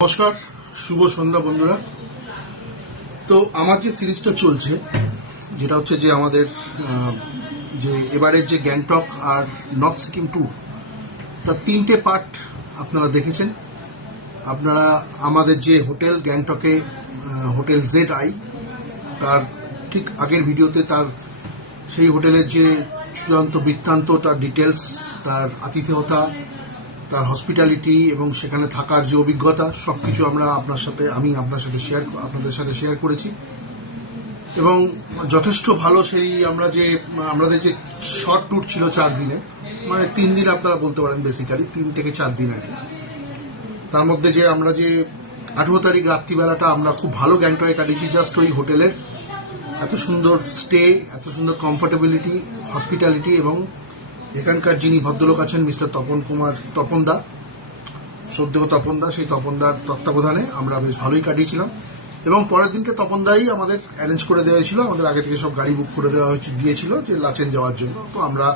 নমস্কার, শুভ সন্ধ্যা বন্ধুরা। তো আমার যে সিরিজটা চলছে, যেটা হচ্ছে যে আমাদের যে এবারের যে গ্যাংটক আর নর্থ সিকিম ট্যুর, তার 3টে পার্ট আপনারা দেখেছেন। আপনারা আমাদের যে হোটেল গ্যাংটকে, হোটেল ZI, তার ঠিক আগের ভিডিওতে তার সেই হোটেলের যে চূড়ান্ত বৃত্তান্ত, তার ডিটেলস, তার আতিথেয়তা, তার হসপিটালিটি এবং সেখানে থাকার যে অভিজ্ঞতা, সবকিছু আমি আপনাদের সাথে শেয়ার করেছি। এবং যথেষ্ট ভালো সেই আমাদের যে শর্ট ট্যুর ছিল 4 দিনের, মানে 3 দিন আপনারা বলতে পারেন, বেসিক্যালি 3 থেকে 4 দিন আর কি। তার মধ্যে যে আমরা যে 18 তারিখ রাত্রিবেলাটা আমরা খুব ভালো গ্যাংটকে কাটিয়েছি, জাস্ট ওই হোটেলের এত সুন্দর স্টে, এত সুন্দর কমফোর্টেবিলিটি, হসপিটালিটি, এবং এখানকার যিনি ভদ্রলোক আছেন মিস্টার তপনদা, শ্রদ্ধেয় তপনদা, সেই তপনদার তত্ত্বাবধানে আমরা বেশ ভালোই কাটিয়েছিলাম। এবং পরের দিনকে তপনদাই আমাদের অ্যারেঞ্জ করে দেওয়া হয়েছিল, আমাদের আগে থেকে সব গাড়ি বুক করে দেওয়া দিয়েছিল যে লাচেন যাওয়ার জন্য। তো আমরা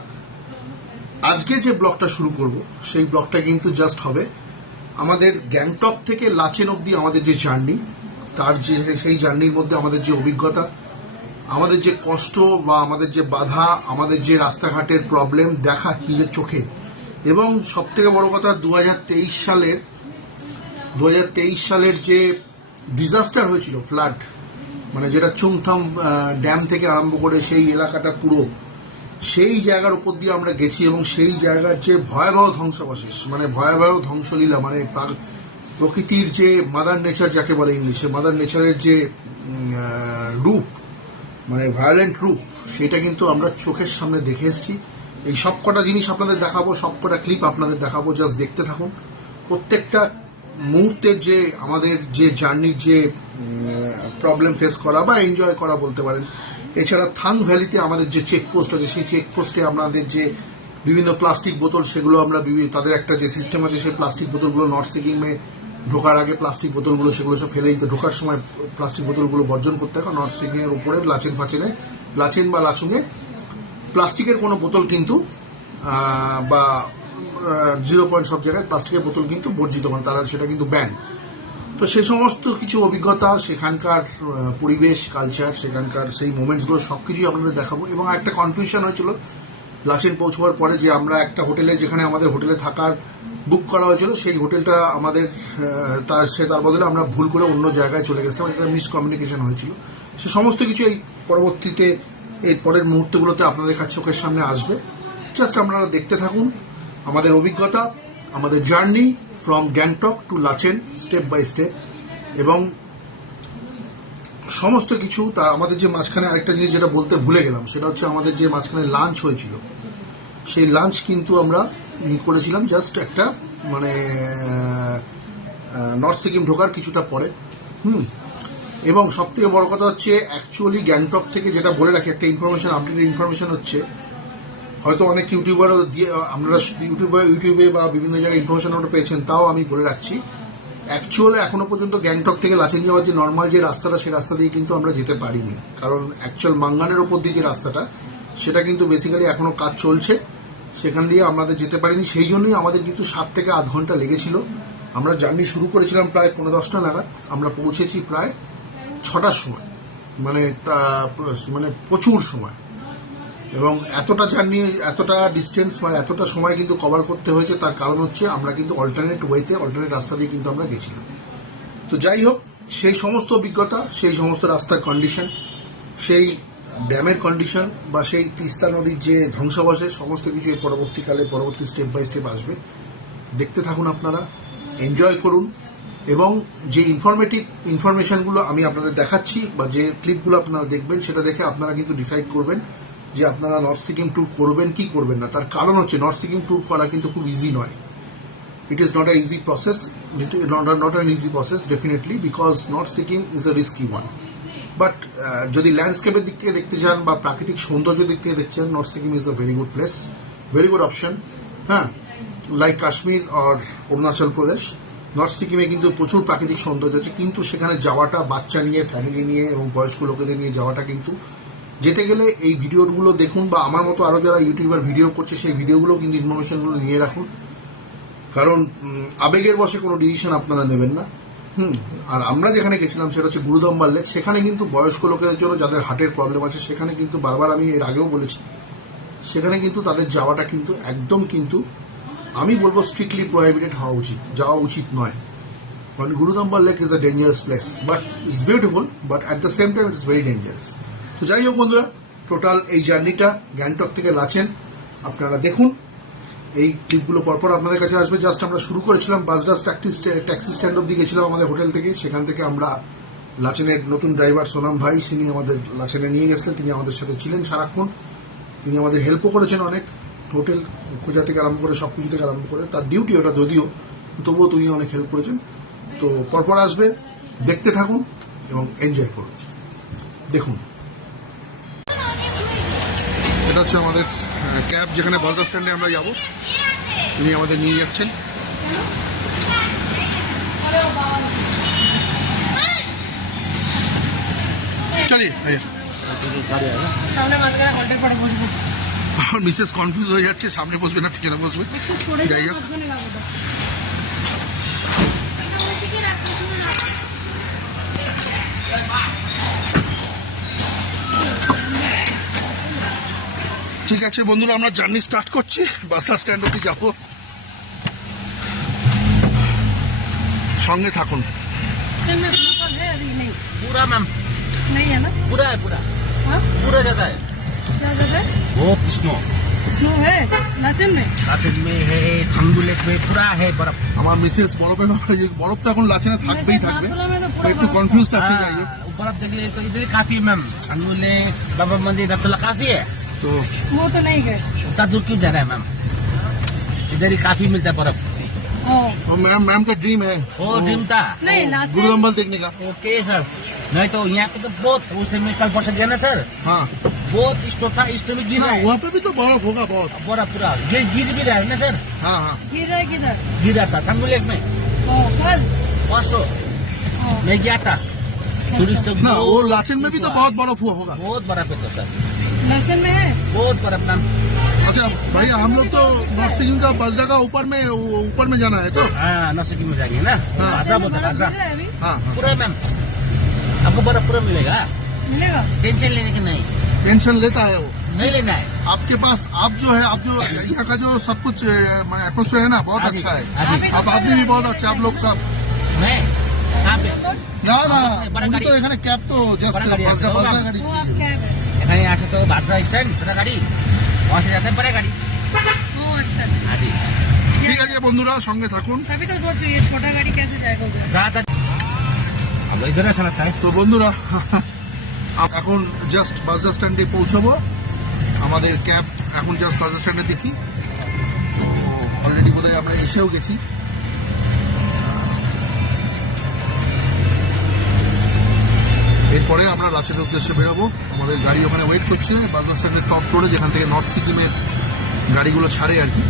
আজকে যে ব্লগটা শুরু করব, সেই ব্লগটা কিন্তু জাস্ট হবে আমাদের গ্যাংটক থেকে লাচেন অবধি আমাদের যে জার্নি, সেই জার্নির মধ্যে আমাদের যে অভিজ্ঞতা, আমাদের যে কষ্ট বা আমাদের যে বাধা, আমাদের যে রাস্তাঘাটের প্রবলেম দেখা নিজের চোখে। এবং সবথেকে বড় কথা, 2023 সালের যে ডিজাস্টার হয়েছিল, ফ্লাড, মানে যেটা চুংথাম ড্যাম থেকে আরম্ভ করে সেই এলাকাটা পুরো, সেই জায়গার উপর দিয়ে আমরা গেছি। এবং সেই জায়গার যে ভয়াবহ ধ্বংসাবশেষ, মানে ভয়াবহ ধ্বংসলীলা, মানে প্রকৃতির যে মাদার নেচার যাকে বলে ইংলিশে, মাদার নেচারের যে রূপ, মানে ভায়োলেন্ট রূপ, সেটা কিন্তু আমরা চোখের সামনে দেখে এসেছি। এই সব কটা জিনিস আপনাদের দেখাবো, সব কটা ক্লিপ আপনাদের দেখাবো, জাস্ট দেখতে থাকুন। প্রত্যেকটা মুহূর্তের যে আমাদের যে জার্নির যে প্রবলেম ফেস করা বা এনজয় করা বলতে পারেন। এছাড়া থাং ভ্যালিতে আমাদের যে চেকপোস্ট আছে, সেই চেকপোস্টে আমাদের যে বিভিন্ন প্লাস্টিক বোতল, সেগুলো আমরা তাদের একটা যে সিস্টেম আছে, সেই প্লাস্টিক বোতলগুলো নর্থ সিকিমে ঢোকার আগে প্লাস্টিক বোতলগুলো সেগুলো সব ফেলে দিতে, ঢোকার সময় প্লাস্টিক বোতলগুলো বর্জন করতে হয়। নর্থ সিকিমের উপরে লাচেন বা লাচুংয়ে প্লাস্টিকের কোনো বোতল কিন্তু বা 0 পয়েন্ট সব জায়গায় প্লাস্টিকের বোতল কিন্তু বর্জিত, মানে তারা সেটা কিন্তু ব্যান। তো সেই সমস্ত কিছু অভিজ্ঞতা, সেখানকার পরিবেশ, কালচার, সেখানকার সেই মোমেন্টসগুলো সবকিছুই আপনাদের দেখাবো। এবং একটা কনফিউশন হয়েছিল লাচেন পৌঁছবার পরে, যে আমরা একটা হোটেলে, যেখানে আমাদের হোটেলে থাকার বুক করা হয়েছিল, সেই হোটেলটা আমাদের তার বদলে আমরা ভুল করে অন্য জায়গায় চলে গেছিলাম, একটা মিসকমিউনিকেশন হয়েছিল। সে সমস্ত কিছু এই পরবর্তীতে, এর পরের মুহূর্তগুলোতে আপনাদের কাছে চোখের সামনে আসবে। জাস্ট আপনারা দেখতে থাকুন আমাদের অভিজ্ঞতা, আমাদের journey from Gangtok to Lachen, step by step. এবং সমস্ত কিছু আমাদের যে মাঝখানে আরেকটা জিনিস যেটা বলতে ভুলে গেলাম, সেটা হচ্ছে আমাদের যে মাঝখানে লাঞ্চ হয়েছিল, সেই লাঞ্চ কিন্তু আমরা করেছিলাম জাস্ট একটা, মানে নর্থ সিকিম ঢোকার কিছুটা পরে। এবং সব থেকে বড় কথা হচ্ছে, অ্যাকচুয়ালি গ্যাংটক থেকে যেটা বলে রাখি, একটা ইনফরমেশন, আপডেটেড ইনফরমেশন হচ্ছে, হয়তো অনেক ইউটিউবারও দিয়ে আপনারা ইউটিউবে বা বিভিন্ন জায়গায় ইনফরমেশন ওটা পেয়েছেন, তাও আমি বলে রাখছি। অ্যাকচুয়ালি এখনো পর্যন্ত গ্যাংটক থেকে লাচেন যাওয়ার যে নর্মাল যে রাস্তাটা, সেই রাস্তা দিয়ে কিন্তু আমরা যেতে পারিনি। কারণ অ্যাকচুয়াল মাঙ্গানের ওপর দিয়ে যে রাস্তাটা, সেটা কিন্তু বেসিক্যালি এখনো কাজ চলছে, সেখান দিয়ে আমাদের যেতে পারিনি। সেই জন্যই আমাদের কিন্তু 7 থেকে 8 ঘন্টা লেগেছিল। আমরা জার্নি শুরু করেছিলাম প্রায় 10:30 নাগাদ, আমরা পৌঁছেছি প্রায় 6টার সময়, মানে প্রচুর সময়। এবং এতটা জার্নি, এতটা ডিস্টেন্স, মানে এতটা সময় কিন্তু কভার করতে হয়েছে। তার কারণ হচ্ছে আমরা কিন্তু অল্টারনেট রাস্তা দিয়ে কিন্তু আমরা গেছিলাম। তো যাই হোক, সেই সমস্ত অভিজ্ঞতা, সেই সমস্ত রাস্তার কন্ডিশন, সেই ড্যামের কন্ডিশন, বা সেই তিস্তা নদীর যে ধ্বংসাবশেষ, সমস্ত কিছু এর পরবর্তী স্টেপ বাই স্টেপ আসবে। দেখতে থাকুন আপনারা, এনজয় করুন। এবং যে ইনফরমেশনগুলো আমি আপনাদের দেখাচ্ছি, বা যে ক্লিপগুলো আপনারা দেখবেন, সেটা দেখে আপনারা কিন্তু ডিসাইড করবেন যে আপনারা নর্থ সিকিম ট্যুর করবেন কি করবেন না। তার কারণ হচ্ছে, নর্থ সিকিম ট্যুর করা কিন্তু খুব ইজি নয়। It is not easy process, not an easy process definitely, because north Sikkim is a risky one. But যদি ল্যান্ডস্কেপের দিক থেকে দেখতে চান বা প্রাকৃতিক সৌন্দর্যের দিক থেকে দেখতে চান, north Sikkim is a very good place, very good option. হ্যাঁ, লাইক কাশ্মীর আর অরুণাচল প্রদেশ, নর্থ সিকিমে কিন্তু প্রচুর প্রাকৃতিক সৌন্দর্য আছে, কিন্তু সেখানে যাওয়াটা বাচ্চা নিয়ে, ফ্যামিলি নিয়ে এবং বয়স্ক লোকেদের নিয়ে যাওয়াটা কিন্তু, যেতে গেলে এই ভিডিওগুলো দেখুন, বা আমার মতো আরও যারা ইউটিউবার ভিডিও করছে, সেই ভিডিওগুলো কিন্তু ইনফরমেশনগুলো নিয়ে রাখুন। কারণ আবেগের বশে কোনো ডিসিশন আপনারা নেবেন না। আর আমরা যেখানে গেছিলাম সেটা হচ্ছে গুরুদম্বার লেক। সেখানে কিন্তু বয়স্ক লোকেদের জন্য যাদের হার্টের প্রবলেম আছে, সেখানে কিন্তু বারবার আমি এর আগেও বলেছি, সেখানে কিন্তু তাদের যাওয়াটা কিন্তু একদম কিন্তু আমি বলবো স্ট্রিক্টলি প্রোহিবিটেড হওয়া উচিত, যাওয়া উচিত নয়। কারণ Gurudongmar lake is a dangerous place, but it's beautiful, but at the same time it's very dangerous. তো যাই হোক বন্ধুরা, টোটাল এই জার্নিটা গ্যাংটক থেকে লাচেন আপনারা দেখুন। এই ক্লিপগুলো পরপর আপনাদের কাছে আসবে। জাস্ট আমরা শুরু করেছিলাম বাসডাস ট্যাক্সি স্ট্যান্ড অব্দি গেছিলাম আমাদের হোটেল থেকে। সেখান থেকে আমরা লাচেনের নতুন ড্রাইভার সোনাম ভাই, তিনি আমাদের লাচেনে নিয়ে গেছিলেন। তিনি আমাদের সাথে ছিলেন সারাক্ষণ, তিনি আমাদের হেল্পও করেছেন অনেক, হোটেল খোঁজা থেকে আরম্ভ করে সব কিছু থেকে আরম্ভ করে। তার ডিউটি ওটা যদিও, তবুও তিনি অনেক হেল্প করেছেন। তো পরপর আসবে, দেখতে থাকুন এবং এনজয় করুন। দেখুন, এটা হচ্ছে আমাদের ক্যাব, যেখানে বাসডাস স্ট্যান্ডে আমরা যাবো। তিনি আমাদের নিয়ে যাচ্ছেন। চলিয়ে আমার মিসেস কনফিউজ হয়ে যাচ্ছে, সামনে বসবে না পিছনে বসবে। যাই হোক, ঠিক আছে বন্ধুরা, আমরা জার্নি স্টার্ট করছি। বাসডাস স্ট্যান্ড অব্দি যাবো, সঙ্গে থাকুন। पूरा मैम नहीं है ना? पूरा है पूरा हाँ? पूरा जाता है क्या जगह है? बहुत स्नो स्नो है लाचन में? रात में है ठंडू लेक में पूरा है बर्फ আমার মিসেস বরফের ব্যাপারে, যে বরফ তো এখন লাচেনে থাকবেই থাকবে, একটু কনফিউজ থাকছে। যাই হোক, बर्फ देख लिए तो इधर ही काफी है मैम ठंडू लेक बाबा मंदिर रतला काफी है তো वो तो नहीं गए। उतना दूर क्यों जा रहा है मैम इधर ही काफी मिलता है बर्फ वो मैम का ड्रीम है वो ड्रीम था नहीं लाचन गुरुदम्बल देखने का। ओके सर नहीं तो यहाँ पे तो बहुत उस टाइम में कल परसों गया ना सर हाँ बहुत स्टो था इस टाइम में गिर रहा हाँ, है वहाँ पे भी तो बर्फ होगा बहुत। पूरा पूरा गिर भी रहा है ना सर हाँ हाँ, गिर रहा है किधर? गिर रहा था ठंडू लेक में कल परसों मैं गया था टूरिस्ट तो ना वो लाचेन में भी तो बहुत बर्फ हुआ होगा। बहुत बर्फ है तो सर लाचन में है? बहुत बर्फ मैम अच्छा भैया, हम लोग तो नॉर्थ सिक्किम का बसडा का ऊपर में जाना है तो। हाँ नौसिकी में जाएंगे ना हाँ। आजा लाचन में बोलता बर्फ आजा गिर रहा है अभी? हाँ हाँ, पूरा मैम आपको बर्फ पूरा मिलेगा मिलेगा? टेंशन लेने की नहीं टेंशन लेता है वो। नहीं लेना है आपके पास आप जो है, आप जो यहाँ का जो सब कुछ एटमोस्फेयर है ना, बहुत अभी- अच्छा है। अभी। आप आदमी भी बहुत अच्छा, आप लोग सब। मैं कहाँ पे না না, बड़ा উনি गाड़ी। তো এখানে ক্যাব তো জাস্ট बड़ा गाड़ी বাসডা है, বাসডা होगा। গাড়ি। वो आप कैब है? एखाने यहाँ से तो बासरा स्टैंड छोटा गाड़ी वहाँ से जाते हैं बड़ा गाड़ी ओ अच्छा अच्छा। हाँ जी ঠিক আছে বন্ধুরা, সঙ্গে থাকুন। तभी तो सोच रही है छोटा गाड़ी कैसे जाएगा उधर? ज़्यादा हम लोग इधर ऐसा लगता है তো বন্ধুরা, এখন জাস্ট বাসডা স্ট্যান্ডে পৌঁছাবো। আমাদের ক্যাব এখন জাস্ট বাসডা স্ট্যান্ডে দেখি, তো অলরেডি বোধহয় আমরা এসেও গেছি। এরপরে আমরা লাচেনের উদ্দেশ্যে বেরোবো। আমাদের গাড়ি ওখানে ওয়েট করছে বাসডা স্ট্যান্ডের টপ ফ্লোরে, যেখান থেকে নর্থ সিকিমের গাড়িগুলো ছাড়ে আর কি।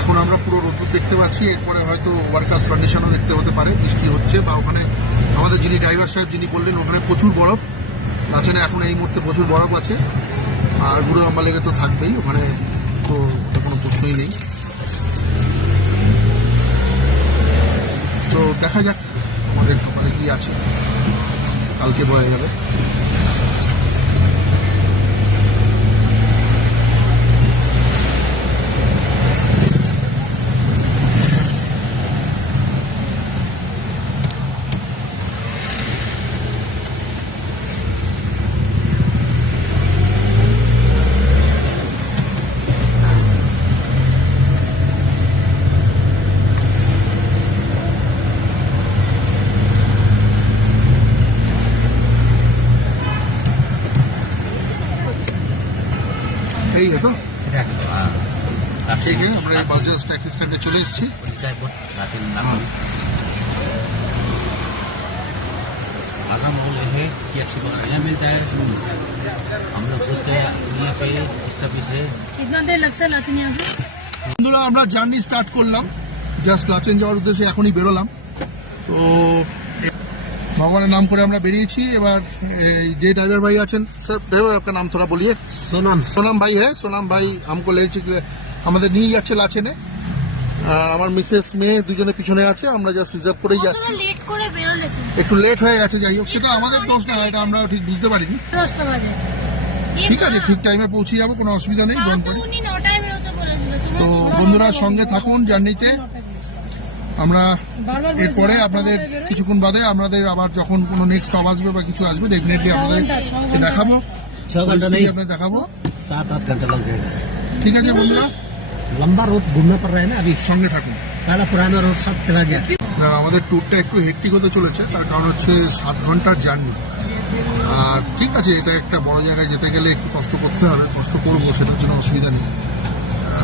এখন আমরা পুরো রোদ্দুর দেখতে পাচ্ছি। এরপরে হয়তো ওভারকাস্ট কন্ডিশনও দেখতে হতে পারে, বৃষ্টি হচ্ছে, বা ওখানে আমাদের যিনি ড্রাইভার সাহেব যিনি বললেন ওখানে প্রচুর বরফ। লাচেনে এখন এই মুহূর্তে প্রচুর বরফ আছে, আর গুরুদম্বার লেকে তো থাকবেই, ওখানে তো কোনো প্রশ্নই নেই। তো দেখা যাক আমাদের ওখানে কি আছে, কালকে বোঝা যাবে। এই হতো ঠিক আছে। আমরা এই বাসডা ট্যাক্সি স্ট্যান্ডে চলে এসেছি। आसाम बोले है KFC वगैरह यहाँ मिलता है हम लोग पूछते हैं यहाँ पे स्टॉपेज है कितना देर लगता है लाचन यहाँ से? বন্ধুরা, আমরা জার্নি স্টার্ট করলাম, জাস্ট লাচেন যাওয়ার উদ্দেশ্যে এখনই বেরোলাম। তো ভগবানের নাম করে আমরা বেরিয়েছি। এবার এই যে ड्राइवर भाई আছেন স্যার, ड्राइवर आपका नाम थोड़ा बोलिए। सोनम भाई है। सोनम भाई हमको ले আমাদের নিয়ে যাচ্ছে লাচেনে। আর আমার মিসেস মেয়ে দুজনে পিছনে আছে, আমরা জাস্ট রিজার্ভ করেই যাচ্ছি। লেট করে বেরোলে তুমি একটু লেট হয়ে গেছে, যাই হোক সেটা আমাদের দোষ না, এটা আমরা ঠিক বুঝতে পারিনি। 10টা বাজে। ঠিক আছে, ঠিক টাইমে পৌঁছে যাবো, কোনো অসুবিধা নেই। তো উনি 9টায় বেরোতে বলেছিল। তো বন্ধুরা সঙ্গে থাকুন জার্নিতে। আমরা এরপরে আপনাদের কিছুক্ষণ বাদে আমাদের আবার যখন কোনো নেক্সট স্টপ আসবে বা কিছু আসবে ডেফিনেটলি আপনাদের দেখাবো, 6 घंटा नहीं, আপনাদের দেখাবো। 7-8 घंटा लग जाएगा। ঠিক আছে বন্ধুরা, लंबा रूट घूमना पड़ रहा है ना अभी। সঙ্গে থাকুন। पहला पुराना रोड सब चला गया। আমাদের ট্যুরটা একটু হেক্টিক হতে চলেছে, তার কারণ হচ্ছে 7 ঘন্টার জার্নি। আর ঠিক আছে, এটা একটা বড় জায়গায় যেতে গেলে একটু কষ্ট করতে হবে, কষ্ট করবো, সেটার জন্য অসুবিধা নেই।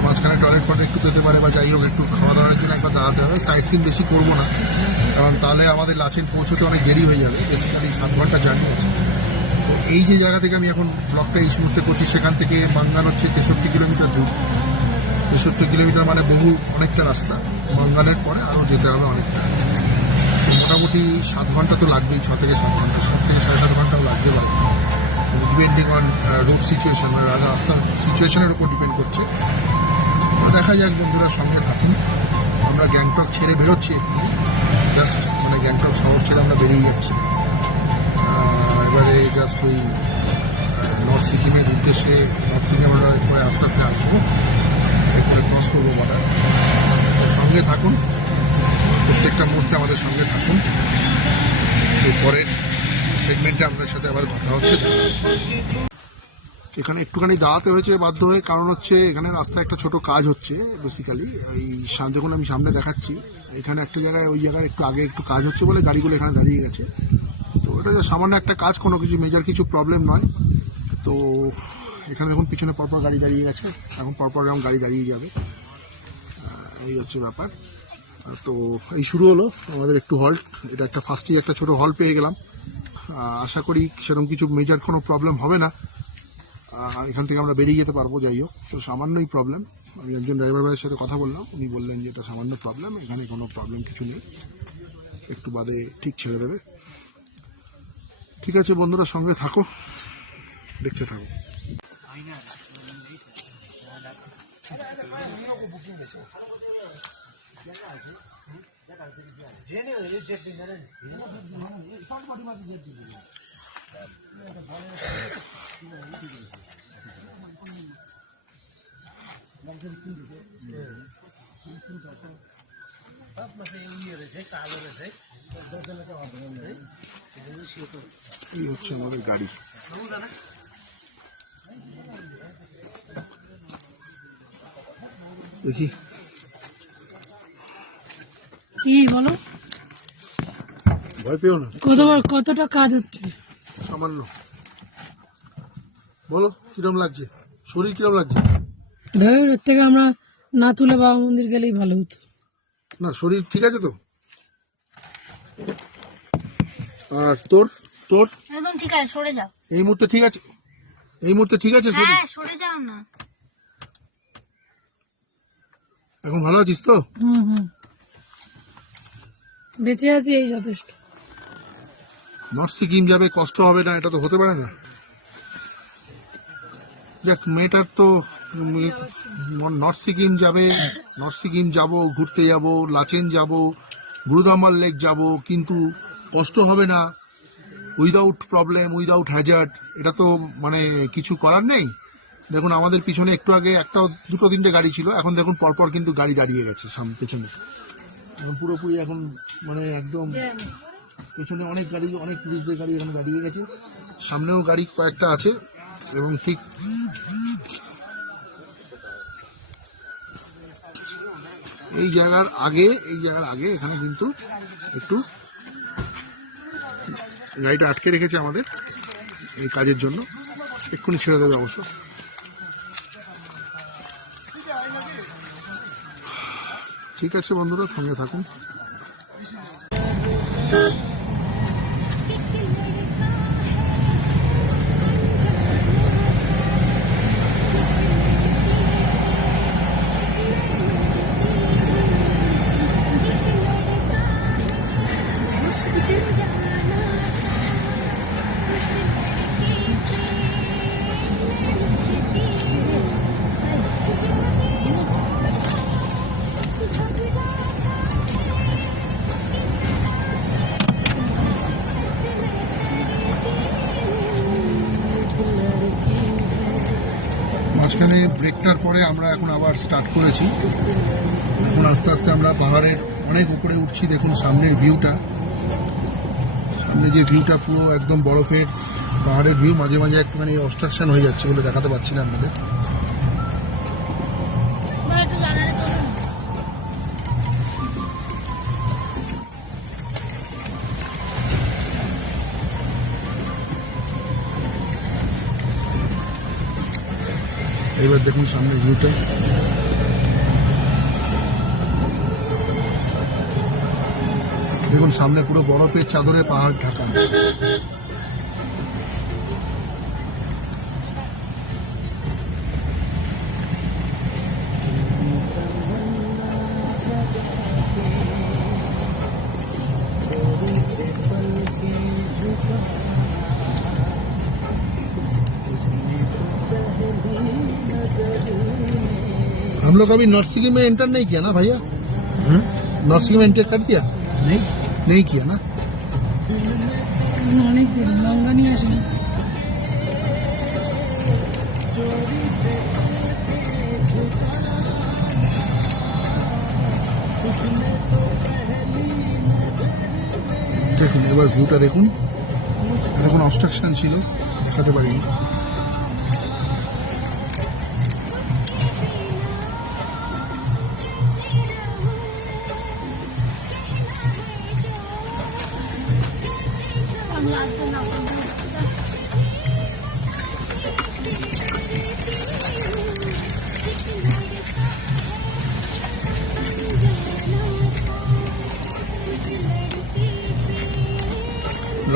মাঝখানে টয়লেট ফটলেট একটু পেতে পারে বা যাই হোক, একটু খাওয়া দাওয়ার জন্য একবার দাঁড়াতে হবে। সাইট সিন বেশি করবো না, কারণ তাহলে আমাদের লাচেন পৌঁছতে অনেক দেরি হয়ে যাবে। বেসিক্যালি 7 ঘন্টা জার্নি আছে। তো এই যে জায়গা থেকে আমি এখন ব্লগটা এই মুহূর্তে করছি, সেখান থেকে মাঙ্গান হচ্ছে 63 কিলোমিটার দূর। 63 কিলোমিটার মানে বহু অনেকটা রাস্তা। মাঙ্গানের পরে আরও যেতে হবে অনেকটা। তো মোটামুটি 7 ঘন্টা তো লাগবেই, 6 থেকে 7 ঘন্টা, 7 থেকে 7.5 ঘন্টাও লাগতে পারে, ডিপেন্ডিং অন রোড সিচুয়েশন, মানে রাস্তার সিচুয়েশনের উপর ডিপেন্ড করছে। দেখা যাক বন্ধুরা, সঙ্গে থাকুন। আমরা গ্যাংটক ছেড়ে বেরোচ্ছি, জাস্ট মানে গ্যাংটক শহর ছেড়ে আমরা বেরিয়ে যাচ্ছি। এবারে জাস্ট ওই নর্থ সিকিমের উদ্দেশ্যে, নর্থ সিকিম আমরা পরে আস্তে আস্তে আসবো, এরপরে ক্রস করবো বর্ডার। তো সঙ্গে থাকুন, প্রত্যেকটা মুহূর্তে আমাদের সঙ্গে থাকুন। এরপরের সেগমেন্টে আপনার সাথে আবার কথা হচ্ছে। এখানে একটুখানি দাঁড়াতে হয়েছে বাধ্য হয়ে, কারণ হচ্ছে এখানে রাস্তায় একটা ছোট কাজ হচ্ছে বেসিক্যালি। এই দেখুন আমি সামনে দেখাচ্ছি, এখানে একটা জায়গায়, ওই জায়গায় একটু আগে একটু কাজ হচ্ছে বলে গাড়িগুলো এখানে দাঁড়িয়ে গেছে। তো এটা যে সামান্য একটা কাজ, কোনো কিছু মেজর কিছু প্রবলেম নয়। তো এখানে দেখুন পিছনে পরপর গাড়ি দাঁড়িয়ে গেছে, এখন পরপর এরকম গাড়ি দাঁড়িয়ে যাবে, এই হচ্ছে ব্যাপার। তো এই শুরু হলো আমাদের একটু হল্ট। এটা একটা ফার্স্টই একটা ছোট হল পেয়ে গেলাম। আশা করি সেরকম কিছু মেজর কোনো প্রবলেম হবে না, এখান থেকে আমরা বেরিয়ে যেতে পারবো। যাই হোক, তো সামান্যই প্রবলেম। আমি একজন ড্রাইভারের সাথে কথা বললাম, উনি বললেন যে এটা সামান্য প্রবলেম, এখানে কোনো প্রবলেম কিছু নেই, একটু বাদে ঠিক ছেড়ে দেবে। ঠিক আছে বন্ধুরা, সঙ্গে থাকো, দেখতে থাকো। এই হচ্ছে আমাদের গাড়ি। দেখি কি বলো, ভয় পেও না, কতটা কাজ হচ্ছে সামান্য। বলো কিরম লাগছে, শরীর কিরম লাগছে? ধর এর থেকে আমরা না তুলে বাবা মন্দির গেলেই ভালো হতো। না, শরীর ঠিক আছে তো? আর তোর তোর একদম ঠিক আছে, সরে যাও। এই মুহূর্তে ঠিক আছে? এই মুহূর্তে ঠিক আছে শরীর? হ্যাঁ, সরে যাও না। এখন ভালো আছিস তো? হুম, বেঁচে আছি এই যথেষ্ট। নর্থ সিকিম যাবে, কষ্ট হবে না, এটা তো হতে পারে না। দেখ মেয়েটার তো নর্থ সিকিম যাবে, নর্থ সিকিম যাব, ঘুরতে যাব, লাচেন যাব, গুরুদামাল লেক যাব, কিন্তু কষ্ট হবে না, উইদাউট প্রবলেম, উইদাউট হ্যাজার্ড, এটা তো মানে কিছু করার নেই। দেখুন আমাদের পিছনে একটু আগে একটা দুটো তিনটে গাড়ি ছিল, এখন দেখুন পরপর কিন্তু গাড়ি দাঁড়িয়ে গেছে সামনে পেছনে, এখন পুরোপুরি এখন মানে একদম পেছনে অনেক গাড়ি, অনেক টুরিস্টদের গাড়ি এখানে দাঁড়িয়ে গেছে, সামনেও গাড়ি কয়েকটা আছে। এবং ঠিক এই জায়গার আগে এখানে কিন্তু একটু গাড়িটা আটকে রেখেছে আমাদের এই কাজের জন্য, এক্ষুনি ছেড়ে দেবে অবশ্য। ঠিক আছে বন্ধুরা, সঙ্গে থাকুন। মাঝখানে ব্রেকটার পরে আমরা এখন আবার স্টার্ট করেছি। এখন আস্তে আস্তে আমরা পাহাড়ের অনেক উপরে উঠছি। দেখুন সামনের ভিউটা, সামনে যে ভিউটা পুরো একদম বরফের পাহাড়ের ভিউ। মাঝে মাঝে একটুখানি অবস্ট্রাকশন হয়ে যাচ্ছে বলে দেখাতে পারছি না আপনাদের। একটু জানালে তো এবার দেখুন সামনের ভিউটা। দেখুন সামনে পুরো বরফের চাদরে পাহাড় ঢাকা। हम लोग अभी नॉर्थ सिक्किम में एंटर नहीं किया ना भैया? नॉर्थ सिक्किम में एंटर कर दिया? नहीं किया ना। অনেক দিন লঙ্কা নিয়ে আসেনি। দেখুন এবার ভিউটা দেখুন। এখন অবস্ট্রাকশন ছিল, দেখাতে পারিনি। আমরা আসবো না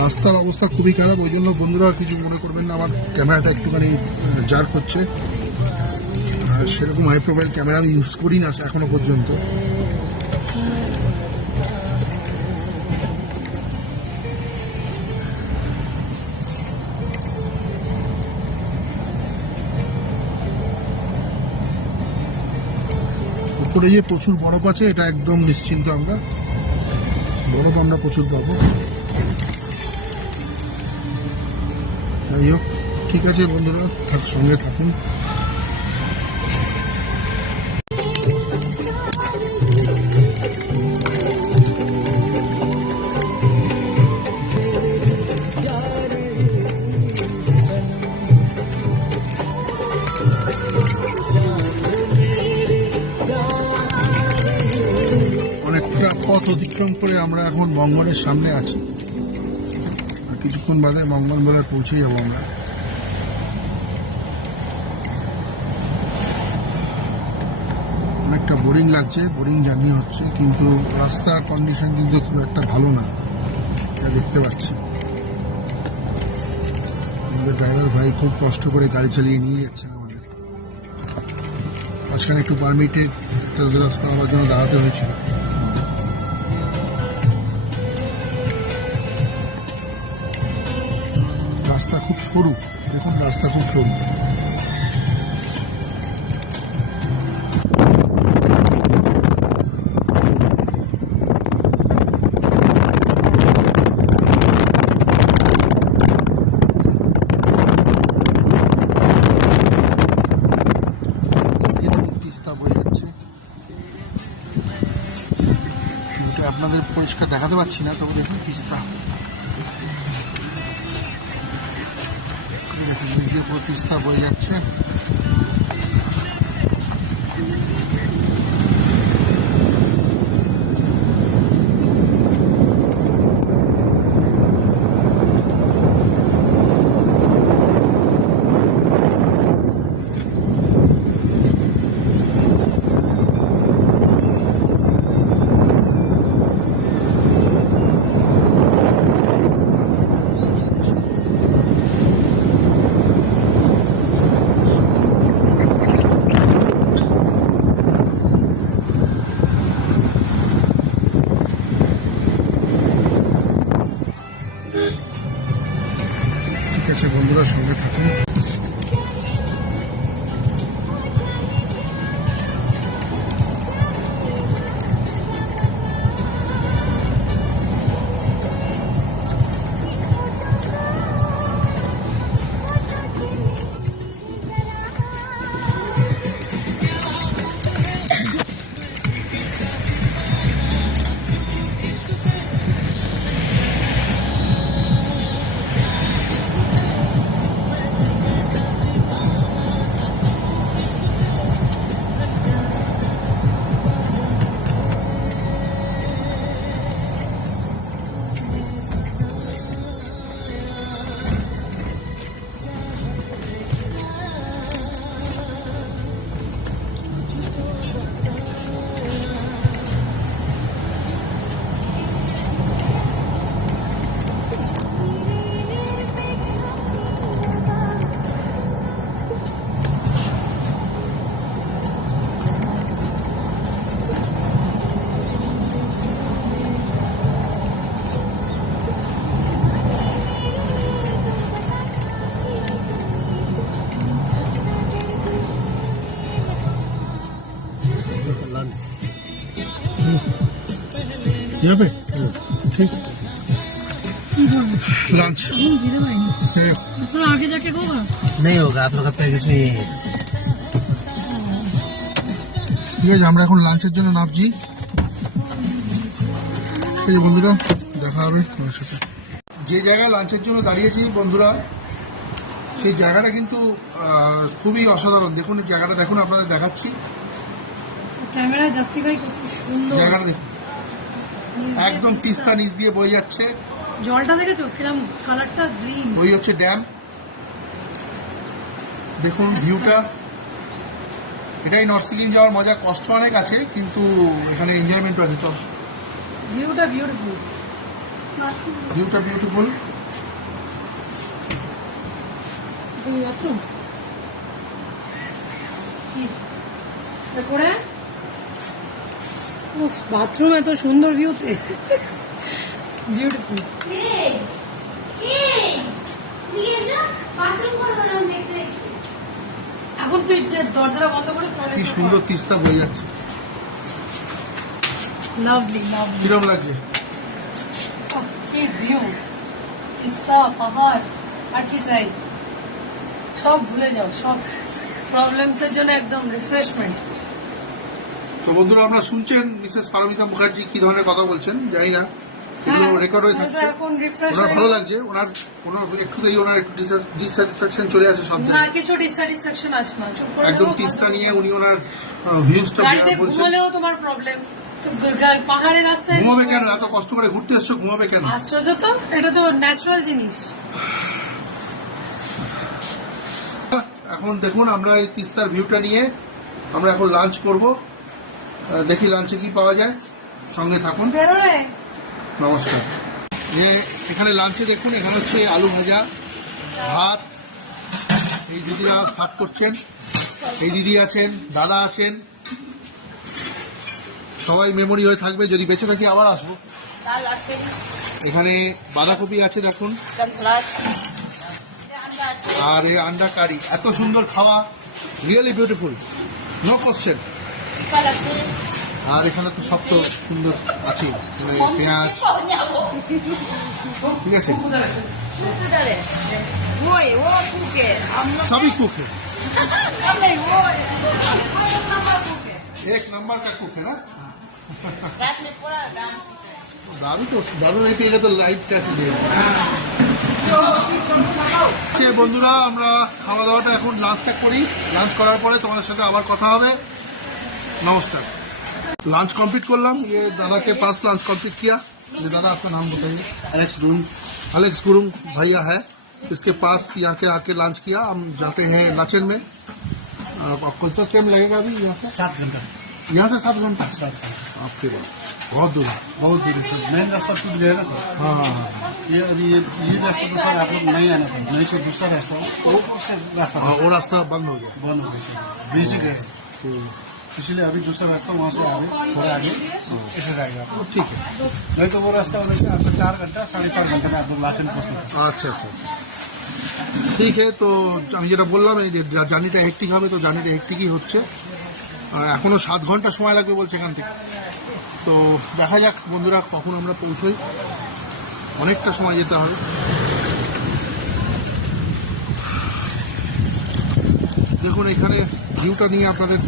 রাস্তার অবস্থা খুবই খারাপ, ওই জন্য বন্ধুরা কিছু মনে করবেন না, আমার ক্যামেরাটা একটুখানি জার্ক হচ্ছে। আর সেরকম হাই প্রোফাইল ক্যামেরা আমি ইউজ করি না এখনো পর্যন্ত। উপরে যে প্রচুর বরফ আছে এটা একদম নিশ্চিন্ত, আমরা বরফ আমরা প্রচুর পাবো। যাই হোক, ঠিক আছে বন্ধুরা, সঙ্গে থাকুন। অনেকটা পথ অতিক্রম করে আমরা এখন মঙ্গলের সামনে আছি। আর কিছুক্ষণ বাদে মঙ্গল বাজার পৌঁছে যাবো আমরা। অনেকটা বোরিং লাগছে, বোরিং জার্নি হচ্ছে, কিন্তু রাস্তার কন্ডিশন কিন্তু খুব একটা ভালো না, এটা দেখতে পাচ্ছি। আমাদের ড্রাইভার ভাই খুব কষ্ট করে গাড়ি চালিয়ে নিয়ে যাচ্ছেন আমাদের। মাঝখানে একটু পারমিটেড রাস্তা হওয়ার জন্য দাঁড়াতে হয়েছিল। রাস্তা খুব সরু, দেখুন রাস্তা খুব সরু। তিস্তা বয়ে যাচ্ছে, আপনাদের পরিষ্কার দেখাতে পাচ্ছি না, তবে দেখুন তিস্তা। দেখুন নিচ দিয়ে পুরো তিস্তা বয়ে যাচ্ছে। ঠিক আছে বন্ধুরা, সঙ্গে থাকুন। यहाँ पे ठीक কি করবো लंच এখন দিতে পারিনি এখন আগে যাকে হোগা नहीं होगा आप लोग का पैकेज में ही है ঠিক আছে আমরা এখন লাঞ্চের জন্য নামছি এই যে বন্ধুরা দেখা হবে তোমার সাথে যে জায়গায় লাঞ্চের জন্য দাঁড়িয়েছি বন্ধুরা সেই জায়গাটা কিন্তু খুবই অসাধারণ দেখুন জায়গাটা দেখুন আপনাদের দেখাচ্ছি ক্যামেরা জাস্টিফাই করতে সুন্দর জায়গাটা দেখুন একদম তিস্তা নিচ দিয়ে বয়ে যাচ্ছে জলটা দেখেছো কিরম কালারটা গ্রিন ওই হচ্ছে ড্যাম দেখুন ভিউটা এটাই নর্থ সিকিম যাওয়ার মজা কষ্ট অনেক আছে কিন্তু এখানে এনজয়মেন্ট আছে তো ভিউটা বিউটিফুল ভিউটা বিউটিফুল এই বাথরুম কি করে উফ বাথরুম এত সুন্দর ভিউতে বিউটিফুল এখন তুই যে দরজাটা বন্ধ করে কি সুন্দর তিস্তা বয়ে যাচ্ছে লাভলি লাভলি কিরম লাগছে কি ভিউ তিস্তা পাহাড় আর কি চাই সব ভুলে যাও সব প্রবলেমস এর জন্য একদম রিফ্রেশমেন্ট তো বন্ধুরা আপনারা শুনছেন মিসেস পারমিতা মুখার্জি কি ধরনের কথা বলছেন জানি না এগুলো রেকর্ড হয়ে থাকছে এখন রিফ্রেশ ওনার ভালো লাগছে ওনার একটুতেই ওনার একটু ডিসস্যাটিসফ্যাকশন চলে আসে সব না কিছু ডিসস্যাটিসফ্যাকশন আসে না চুপ করে একদম থাকো, তিস্তা ভালো নিয়ে থাকো। উনি ওনার ভিউজটা গাড়িতে বলছেন ঘুমালেও তোমার প্রবলেম পাহাড়ের রাস্তায় ঘুমাবে কেন এত কষ্ট করে ঘুরতে এসছো ঘুমাবে কেন আশ্চর্য তো এটা তো ন্যাচারাল জিনিস এখন দেখুন আমরা এই তিস্তার ভিউটা নিয়ে আমরা এখন লাঞ্চ করব দেখি লাঞ্চে কি পাওয়া যায় সঙ্গে থাকুন বেরো রে নমস্কার এখানে লাঞ্চে দেখুন এখানে হচ্ছে আলু ভাজা ভাত এই দিদিরা সার্ভ করছেন এই দিদি আছেন দাদা আছেন সবাই মেমোরি হয়ে থাকবে যদি বেঁচে থাকি আবার আসবো এখানে বাঁধাকপি আছে দেখুন আর এই আন্ডা কারি এত সুন্দর খাওয়া রিয়েলি বিউটিফুল নো কোশ্চেন আর এখানে তো সব তো সুন্দর আছে মানে পেঁয়াজ ঠিক আছে सभी कुक है एक नंबर का कुक है ना दारू नहीं पिएगा तो लाइफ कैसे देगा বন্ধুরা আমরা খাওয়া দাওয়াটা এখন লাঞ্চটা করি লাঞ্চ করার পরে তোমাদের সাথে আবার কথা হবে नमस्कार लंच कंप्लीट कर लाम ये दादा के पास लंच कंप्लीट किया ये दादा आपका नाम बताइए अलेक्स गुरुंग भैया है इसके पास यहाँ के आके लंच किया हम जाते हैं लाचन में आपको तो टाइम लगेगा अभी यहाँ से 7 घंटा यहाँ से 7 घंटा आपके बाद बहुत दूर है बहुत दूर है सर मेन रास्ता छूट गया ना सर हाँ हाँ हाँ ये अभी ये रास्ता तो सर आप लोग नहीं आना था नहीं से दूसरा रास्ता वो रास्ता हाँ, वो रास्ता बंद हो गया बंद हो गया सर बीच ही गए तो इसलिए अभी दूसरा रास्ता वहाँ से आगे थोड़ा आगे ऐसे जाएगा आपको ठीक है नहीं तो वो रास्ता होने से आपको 4 घंटा 4.5 घंटा में आप लोग लाचन पहुँचना আচ্ছা আচ্ছা ঠিক আছে তো আমি যেটা বললাম এই যে জার্নিটা হেক্টিক হবে তো জার্নিটা হেক্টিকই হচ্ছে এখনো 7 ঘন্টা সময় লাগবে বলছে এখান থেকে তো দেখা যাক বন্ধুরা কখন আমরা পৌঁছই অনেকটা সময় যেতে হবে দেখুন এখানে ভিউটা নিয়ে আপনাদের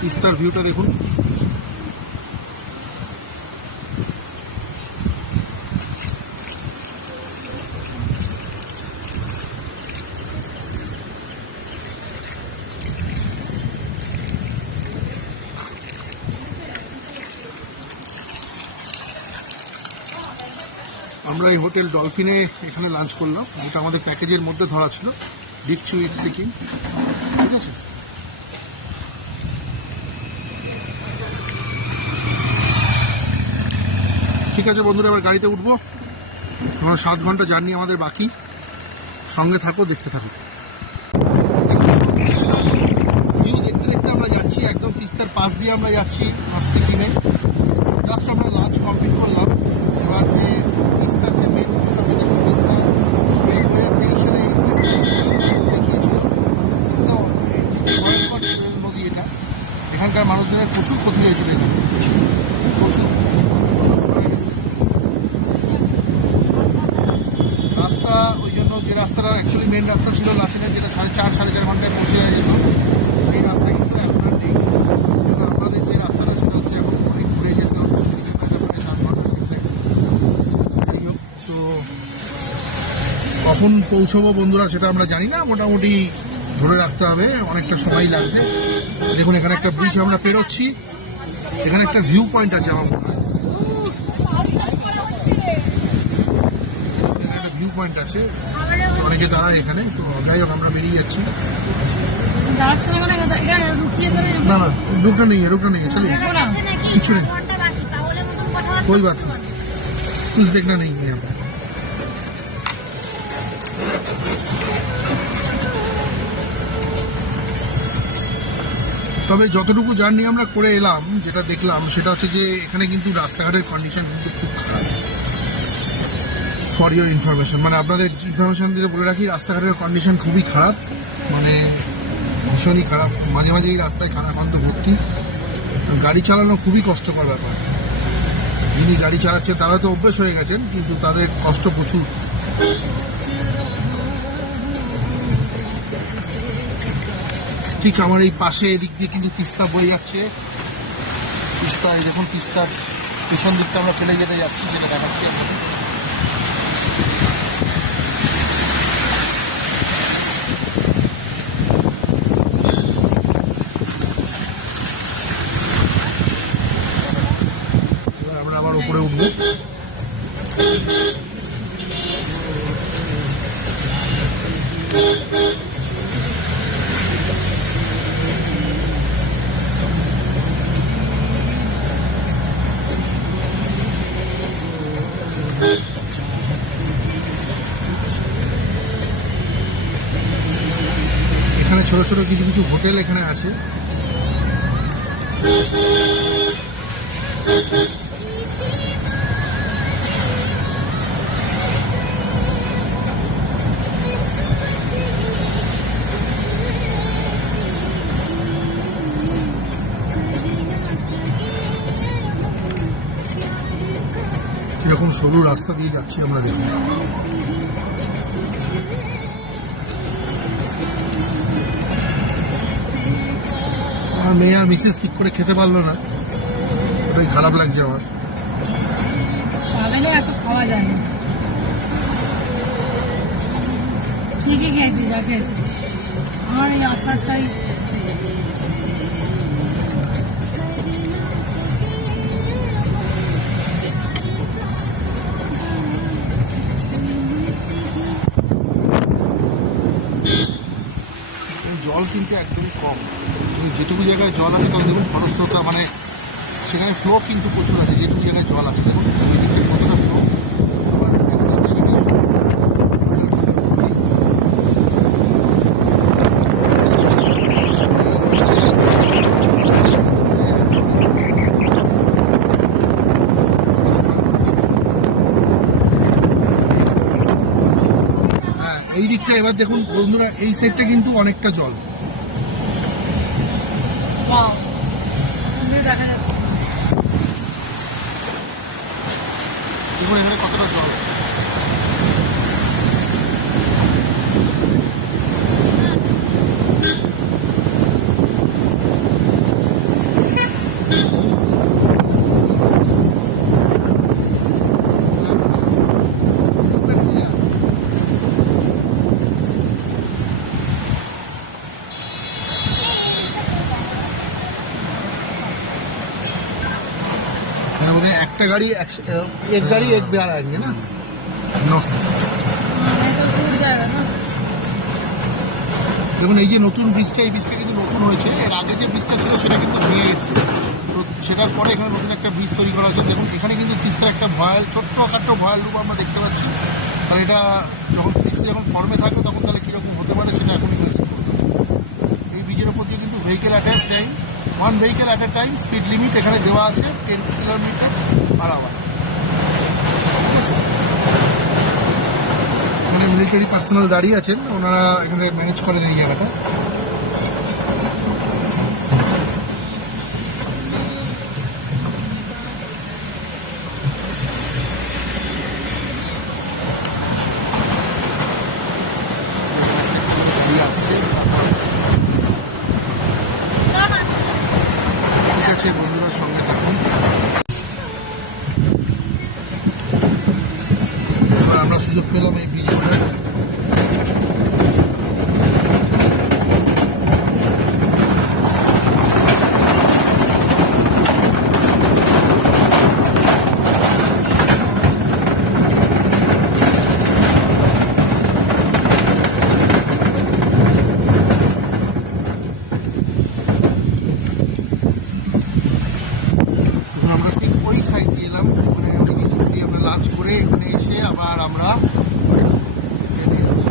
তিস্তার ভিউটা দেখুন আমরা এই হোটেল ডলফিনে এখানে লাঞ্চ করলাম যেটা আমাদের প্যাকেজের মধ্যে ধরা ছিল ডিপ টু ইট সিকিম ঠিক আছে ঠিক আছে বন্ধুরা এবার গাড়িতে উঠবো আমরা 7 ঘন্টা জার্নি আমাদের বাকি সঙ্গে থাকো দেখতে থাকো ভিউ দেখতে দেখতে আমরা যাচ্ছি একদম তিস্তার পাশ দিয়ে আমরা যাচ্ছি নর্থ সিকিমে জাস্ট আমরা লাঞ্চ কমপ্লিট করলাম এবার যে তিস্তার যে মেন তিস্তা এই হয়ে টেনশনে এই তিস্তা দেখিয়েছিল তিস্তা ভয়ঙ্কর নদী এটা প্রচুর ক্ষতি হয়েছিল এখানে, প্রচুর। রাস্তা ওই জন্য, যে রাস্তাটা অ্যাকচুয়ালি মেন রাস্তা ছিল লাচেনের, যেটা 4.5 ঘন্টায় পৌঁছে যায় যেত, এই রাস্তা কিন্তু এখন আর নেই। কিন্তু আমাদের যে রাস্তাটা সেটা হচ্ছে এখন অনেক ঘুরে যেতে হবে, 7 ঘন্টা। যাই হোক, তো কখন পৌঁছবো বন্ধুরা সেটা আমরা জানি না, মোটামুটি ধরে রাখতে হবে, অনেকটা সময় লাগবে। দেখুন এখানে একটা ব্রিজ আমরা পেরোচ্ছি, এখানে একটা ভিউ পয়েন্ট আছে আমার মনে হয়, এখানে একটা ভিউ পয়েন্ট আছে, অনেকে দাঁড়ায় এখানে। তো যাই হোক, আমরা বেরিয়ে যাচ্ছি। দাঁড়াচ্ছে না কেন? এটা রুকিয়ে ধরে না না, রুকটা নেই চলে আছে নাকি কিছু নেই। 7 ঘন্টা বাকি, তাহলে মতন কথাবার্তা कोई बात नहीं, कुछ देखना नहीं है यहाँ पर। তবে যতটুকু জার্নি আমরা করে এলাম, যেটা দেখলাম সেটা হচ্ছে যে এখানে কিন্তু রাস্তাঘাটের কন্ডিশন কিন্তু খুব খারাপ। ফর ইউর ইনফরমেশন, মানে আপনাদের ইনফরমেশন দিয়ে বলে রাখি, রাস্তাঘাটের কন্ডিশন খুবই খারাপ, মানে ভীষণই খারাপ। মাঝে মাঝে এই রাস্তায় খানাখন্দ ভর্তি, গাড়ি চালানো খুবই কষ্টকর ব্যাপার। যিনি গাড়ি চালাচ্ছেন তারা তো অভ্যেস হয়ে গেছেন, কিন্তু তাদের কষ্ট প্রচুর। ঠিক আমার এই পাশে এদিক দিয়ে কিন্তু তিস্তা বয়ে যাচ্ছে। তিস্তা, এই দেখুন তিস্তার পেছন দিকটা আমরা ফেলে যেতে যাচ্ছি, সেটা দেখাচ্ছি আপনাদের। এবার আমরা আবার উপরে উঠবো। এখানে ছোট ছোট কিছু কিছু হোটেল এখানে আছে। এরকম সরু রাস্তা দিয়ে যাচ্ছি আমরা, দেখুন। আমার মেয়ে আর মিসেস ঠিক করে খেতে পারলো না, ওটাই খারাপ লাগছে আমার। ট্রাভেলে এত খাওয়া যায় না, ঠিকই খেয়েছি যা খেয়েছি। আমার এই আচারটাই জল কিন্তু একদমই কম, কিন্তু যেটুকু জায়গায় জল আছে তখন দেখুন খরস্রোতা, মানে সেখানে ফ্লো কিন্তু প্রচুর আছে। যেটুকু জায়গায় জল আছে দেখুন ওই দিক থেকে কতটা ফ্লো। এই দিকটা এবার দেখুন বন্ধুরা, এই সাইডটা কিন্তু অনেকটা জল। ওয়াও, দেখা যাচ্ছে। দেখুন এখানে কতটা জল। একটা গাড়ি এক গাড়ি এক বেড়া আएंगे না। দেখুন এই যে নতুন ব্রিজটা, এই ব্রিজটা কিন্তু নতুন হয়েছে। এর আগে যে ব্রিজটা ছিল সেটা কিন্তু ভেঙে গেছে, তো সেটার পরে এখানে নতুন একটা ব্রিজ তৈরি করা হয়েছে। দেখুন এখানে কিন্তু তিস্তার একটা ভয়াল, ছোট্টখাটো ভয়াল রূপ আমরা দেখতে পাচ্ছি। আর এটা যখন ব্রিজটা যখন ফর্মে থাকবে তখন তাহলে কীরকম হতে পারে সেটা এখনই ইমাজিন করতে হবে। এই ব্রিজের ওপর দিয়ে কিন্তু vehicle at a time, 1 vehicle at a time, speed limit এখানে দেওয়া আছে 10 কিলোমিটার পার আওয়ার। এখানে মিলিটারি পার্সোনাল দাঁড়িয়ে আছেন, ওনারা এখানে ম্যানেজ করে দেয় এই জায়গাটা। সুযোগ পেলাম এই ব্রিজে ওঠার। আমরা ঠিক ওই সাইড দিয়ে এলাম, মানে ওই দিক দিয়ে আমরা লাঞ্চ করে এখানে এসে আবার আমরা সেটে যাচ্ছি।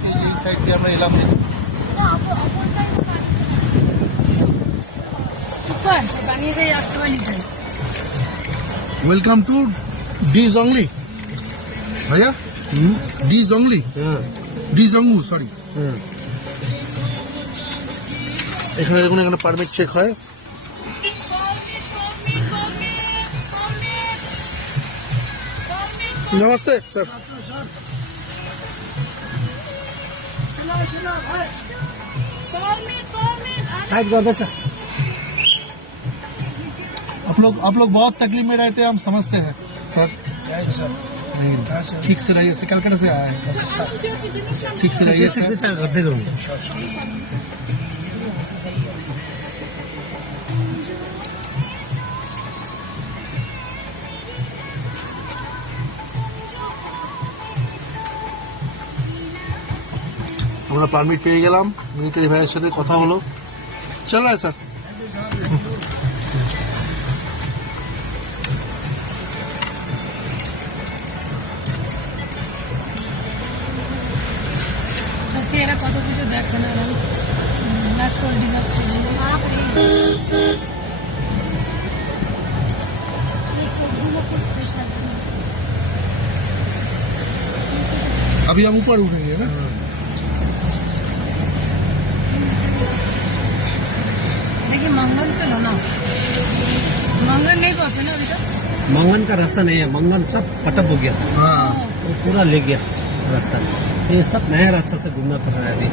ঠিক আছে, এই সাইড দিয়ে আমরা এলাম। ऊपर पानी से आगे वाली साइड वेलकम टू डी जोंगली भैया, डी जोंगली, डी जोंगू সরি। এখানে দেখুন, এখানে পারমিট চেক হয়। नमस्ते सर। साइड कर दो सर। आप लोग बहुत तकलीफ में रहते हैं, हम समझते हैं सर। ठीक से रहिए, से कलकत्ता से आया है, ठीक से रहिए सर। सिग्नेचर कर दे करूँ। আমরা পারমিট পেয়ে গেলাম, মিলিটারি ভাইয়ের সাথে কথা হলো, চল রায় স্যার। সত্যি এরা কত কিছু দেখে না, ন্যাশনাল ডিজাস্টার। अभी हम ऊपर उठेंगे ना। देखिए मंगन चलो ना, मंगन नहीं पहुंचे ना अभी तक। मंगन का रास्ता नहीं है, मंगन सब खत्म हो गया, हाँ, वो पूरा ले गया रास्ता। ये सब नया रास्ता से घूमना पड़ रहा है अभी,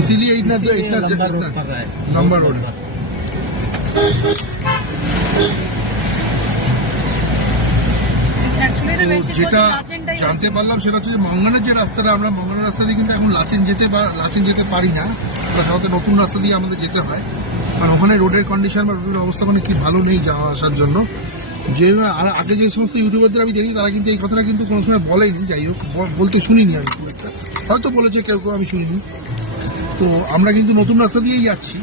इसीलिए इतना इसीलिए इतना लंबा रोड पड़ रहा है, लंबा रोड। एक्चुअली তো तो बेसिक যেটা लाचेनটাই জানতে পারলাম সেটা হচ্ছে যে মঙ্গনের যে রাস্তাটা, আমরা মঙ্গনের রাস্তা দিয়ে কিন্তু এখন লাচেন যেতে পারি না, সাধারণত নতুন রাস্তা দিয়ে আমাদের যেতে হয়, কারণ ওখানে রোডের কন্ডিশন বা রোডের অবস্থা মানে কি ভালো নেই যাওয়া আসার জন্য। যে আর আগে যে সমস্ত ইউটিউবারদের আমি দেখি তারা কিন্তু এই কথাটা কিন্তু কোনো সময় বলেনি, যাই হোক বলতে শুনিনি আমি খুব একটা, হয়তো বলেছে কেউ কেউ, আমি শুনিনি। তো আমরা কিন্তু নতুন রাস্তা দিয়েই যাচ্ছি,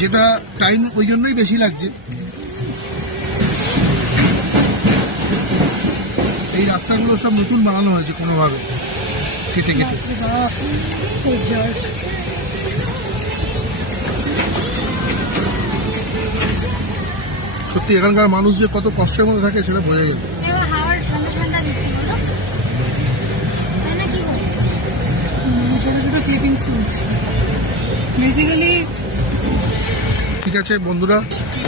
যেটা টাইম ওই জন্যই বেশি লাগছে। এই রাস্তাগুলো সব নতুন বানানো হয়েছে কোনোভাবে কেটে কেটে। সত্যি এখানকার মানুষ যে কত কষ্টের মধ্যে থাকে সেটা বোঝা যাবে। এবার হাওয়ার ঠান্ডা ঠান্ডা দিচ্ছি বলো, তাই না? কি বলো? ছোট ছোট ক্লিপিংস তুলছি বেসিক্যালি। ঠিক আছে বন্ধুরা,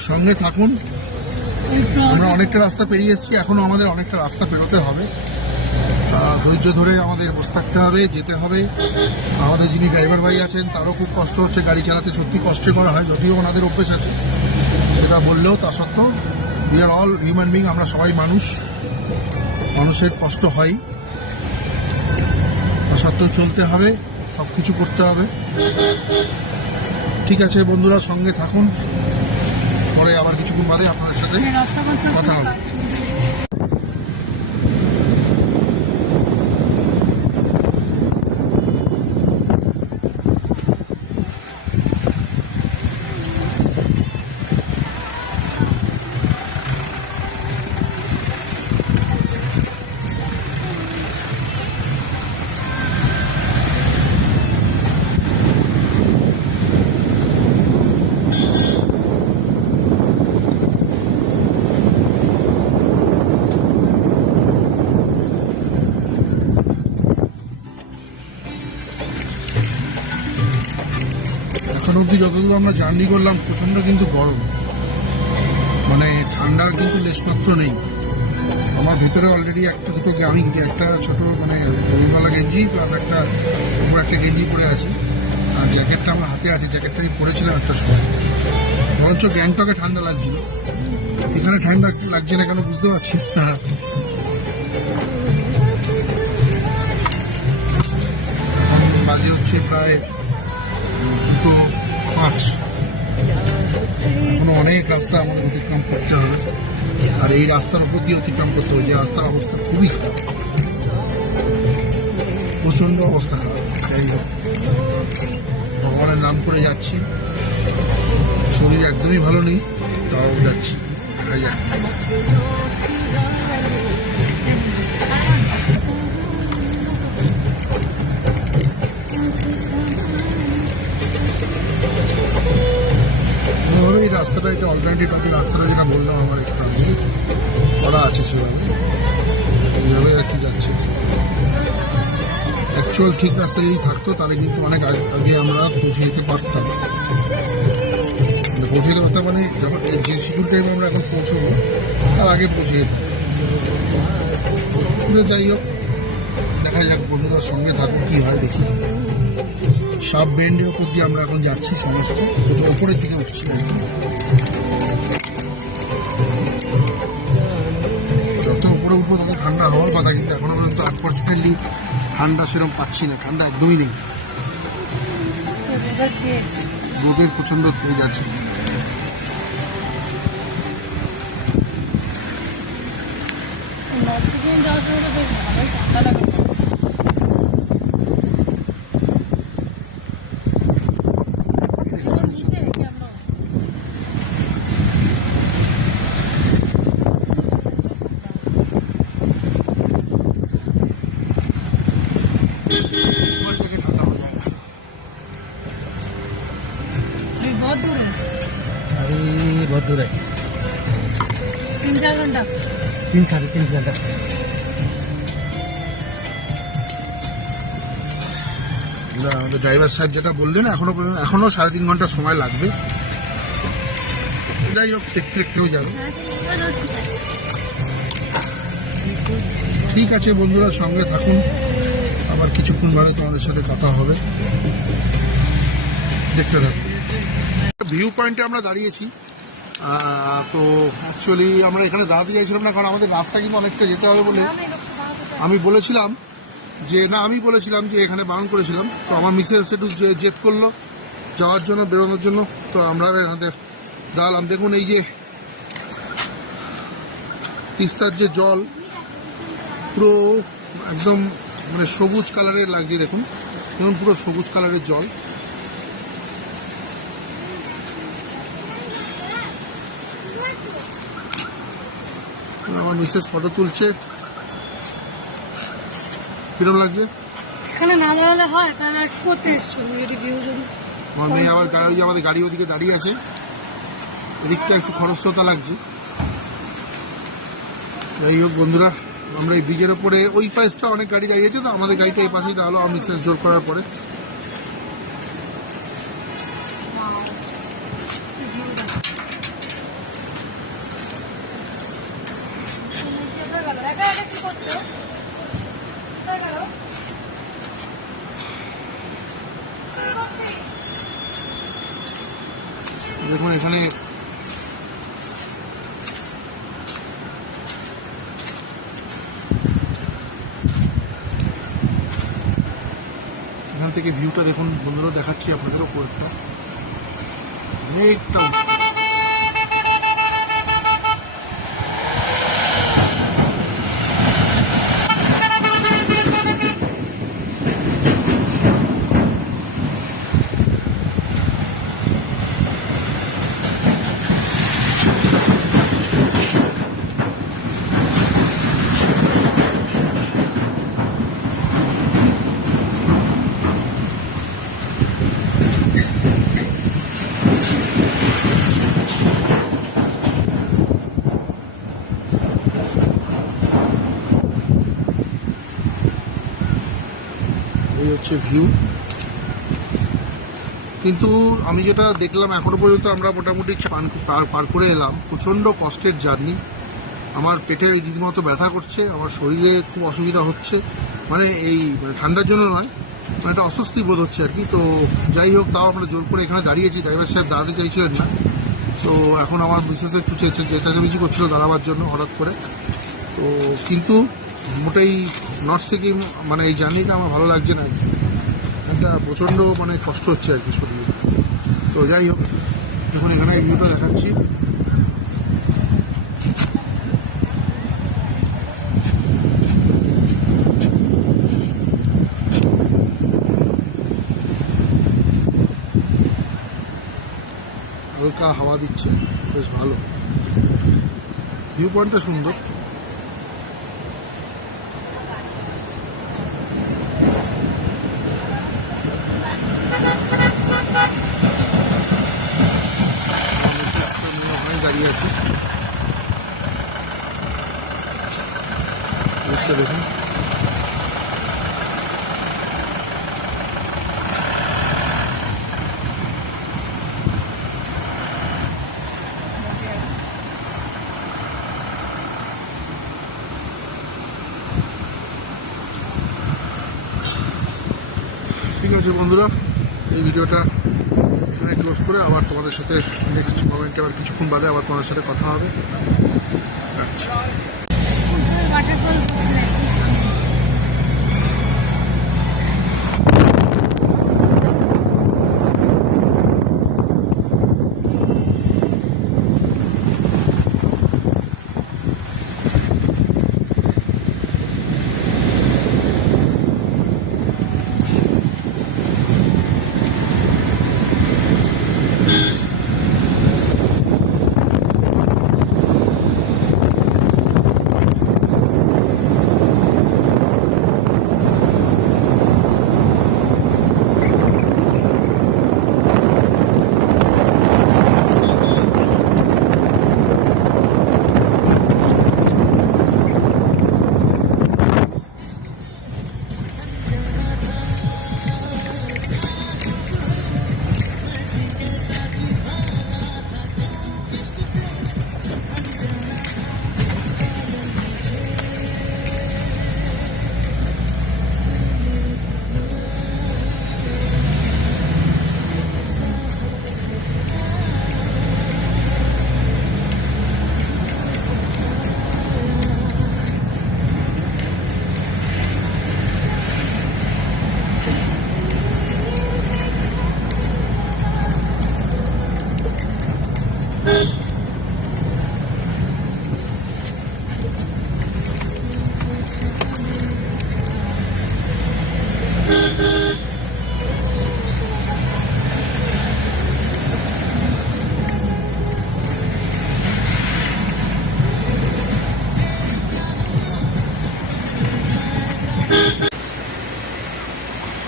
সঙ্গে থাকুন। আমরা অনেকটা রাস্তা পেরিয়ে এসেছি, এখনো আমাদের অনেকটা রাস্তা পেরোতে হবে। ধৈর্য ধরে আমাদের বসে থাকতে হবে, যেতে হবে। আমাদের যিনি ড্রাইভার ভাই আছেন তারও খুব কষ্ট হচ্ছে, গাড়ি চালাতে সত্যি কষ্টে করা হয়, যদিও ওনাদের অভ্যেস আছে সেটা বললেও তা সত্ত্বেও we are all human being, আমরা সবাই মানুষ, মানুষের কষ্ট হয়, তা সত্ত্বেও চলতে হবে, সব কিছু করতে হবে। ঠিক আছে বন্ধুরা, সঙ্গে থাকুন, পরে আবার কিছুক্ষণ বাদে আপনাদের সাথে রাস্তা কথা হবে। এখন অবধি যতদূর আমরা জার্নি করলাম প্রচণ্ড কিন্তু গরম, মানে ঠান্ডার কিন্তু লেশমাত্র নেই। আমার ভিতরে অলরেডি একটা দুটো আমি একটা ছোট মানে রোলওয়ালা গেঞ্জি প্লাস একটা উপর একটা গেঞ্জি পরে আছি, আর জ্যাকেটটা আমার হাতে আছে, জ্যাকেটটা আমি পরেছিলাম একটা সময়। বরঞ্চ গ্যাংটকে ঠান্ডা লাগছিল, এখানে ঠান্ডা লাগছে না কেন বুঝতে পারছি না। বাজে হচ্ছে প্রায় 2:05। এখনো অনেক রাস্তা আমাদের অতিক্রম করতে হবে, আর এই রাস্তার উপর দিয়ে অতিক্রম করতে হবে, যে রাস্তার অবস্থা খুবই খারাপ, প্রচণ্ড অবস্থা খারাপ। যাই হোক, ভগবানের নাম করে যাচ্ছি, শরীর একদমই ভালো নেই, তাও যাচ্ছি, দেখা যাক। এই রাস্তাটা একটা অল্টারনেটিভ আছে, রাস্তাটা যেটা বললাম আমার একটু আগে করা আছে, সেভাবে এইভাবে আর কি যাচ্ছে। অ্যাকচুয়াল ঠিক রাস্তা যদি থাকতো তাহলে কিন্তু অনেক আগে আমরা পৌঁছে যেতে পারতাম। পৌঁছে যেতে পারতাম মানে যখন যে শিডিউল টাইমে আমরা এখন পৌঁছবো তার আগে পৌঁছে যেতাম। যাই হোক, দেখা যাক, বন্ধুরা সঙ্গে থাকুন, কী হয় দেখি। সাব বেন্ডের উপর দিয়ে আমরা এখন যাচ্ছি, সমস্ত ওপরের দিকে উঠছি। যত উপরে উঠবো তত ঠান্ডা হওয়ার কথা, কিন্তু এখনো পর্যন্ত আনফর্চুনেটলি ঠান্ডা সেরকম পাচ্ছি না, ঠান্ডা একদমই নেই, রোদের প্রচণ্ড তেজ আছে। যাওয়ার জন্য বেশ ভালোই ঠান্ডা লাগে। बहुत दूर है, अभी बहुत दूर है, 3-4 घंटा। 3-3.5 घंटा। আমাদের ড্রাইভার সাহেব যেটা বললেন, এখনো 3.5 ঘন্টা সময় লাগবে। যাই হোক, দেখতে দেখতেও যাবে। ঠিক আছে বন্ধুরা, সঙ্গে থাকুন, আবার কিছুক্ষণ বাদে তোমাদের সাথে কথা হবে, দেখতে থাকুন। ভিউ পয়েন্টে আমরা দাঁড়িয়েছি, তো অ্যাকচুয়ালি আমরা এখানে দাঁড়াতে চাইছিলাম না, কারণ আমাদের রাস্তা কিন্তু অনেকটা যেতে হবে বলে আমি বলেছিলাম যে এখানে বারণ করেছিলাম। তো আমার মিসেস একটু জেদ করলো যাওয়ার জন্য, বেরোনোর জন্য, তো আমরা এখানে দাঁড়ালাম। দেখুন এই যে তিস্তার যে জল, পুরো একদম মানে সবুজ কালারের লাগছে, দেখুন পুরো সবুজ কালারের জল। আমার মিসেস ফটো তুলছে, কিরম লাগছে? এখানে না দাঁড়ালে হয়, তাহলে আর কি করতে এসছো? যদি ভিউ যদি আমার মেয়ে আবার আমাদের গাড়ি ওদিকে দাঁড়িয়ে আছে, এদিকটা একটু খরস্রোতা লাগছে। যাই হোক বন্ধুরা, আমরা এই ব্রিজের ওপরে, ওই পাশটা অনেক গাড়ি দাঁড়িয়েছে, তো আমাদের গাড়িটা এই পাশেই দাঁড়ালো, আমার মিসেস জোর করার পরে। দেখুন এখানে এখান থেকে ভিউটা দেখুন বন্ধুরা, দেখাচ্ছি আপনাদের উপরটা অনেকটা। হচ্ছে ভিউ। কিন্তু আমি যেটা দেখলাম এখনো পর্যন্ত আমরা মোটামুটি পার করে এলাম। প্রচণ্ড কষ্টের জার্নি, আমার পেটে রীতিমতো ব্যথা করছে, আমার শরীরে খুব অসুবিধা হচ্ছে, মানে এই ঠান্ডার জন্য নয়, মানে একটা অস্বস্তি বোধ হচ্ছে আর কি। তো যাই হোক, তাও আমরা জোর করে এখানে দাঁড়িয়েছি, ড্রাইভার সাহেব দাঁড়াতে চাইছিলেন না। তো এখন আমার বিশেষ একটু চেঁচামেচি করছিল দাঁড়াবার জন্য হঠাৎ করে। তো কিন্তু মোটেই নর্থ সিকিম মানে এই জার্নিটা আমার ভালো লাগছে না, একটা প্রচণ্ড মানে কষ্ট হচ্ছে আর কি শরীরে। তো যাই হোক, এখন এখানে ভিউটা দেখাচ্ছি। হালকা হাওয়া দিচ্ছে, বেশ ভালো, ভিউ পয়েন্টটা সুন্দর। ওখানে দাঁড়িয়ে আছি, দেখতে দেখুন। ঠিক আছে বন্ধুরা, এই ভিডিওটা এখানে ক্লোজ করে আবার তোমাদের সাথে নেক্সট মোমেন্টে আবার কিছুক্ষণ বাদে আবার তোমাদের সাথে কথা হবে। আচ্ছা, ওয়াটারফল হচ্ছে না একদম সামনে।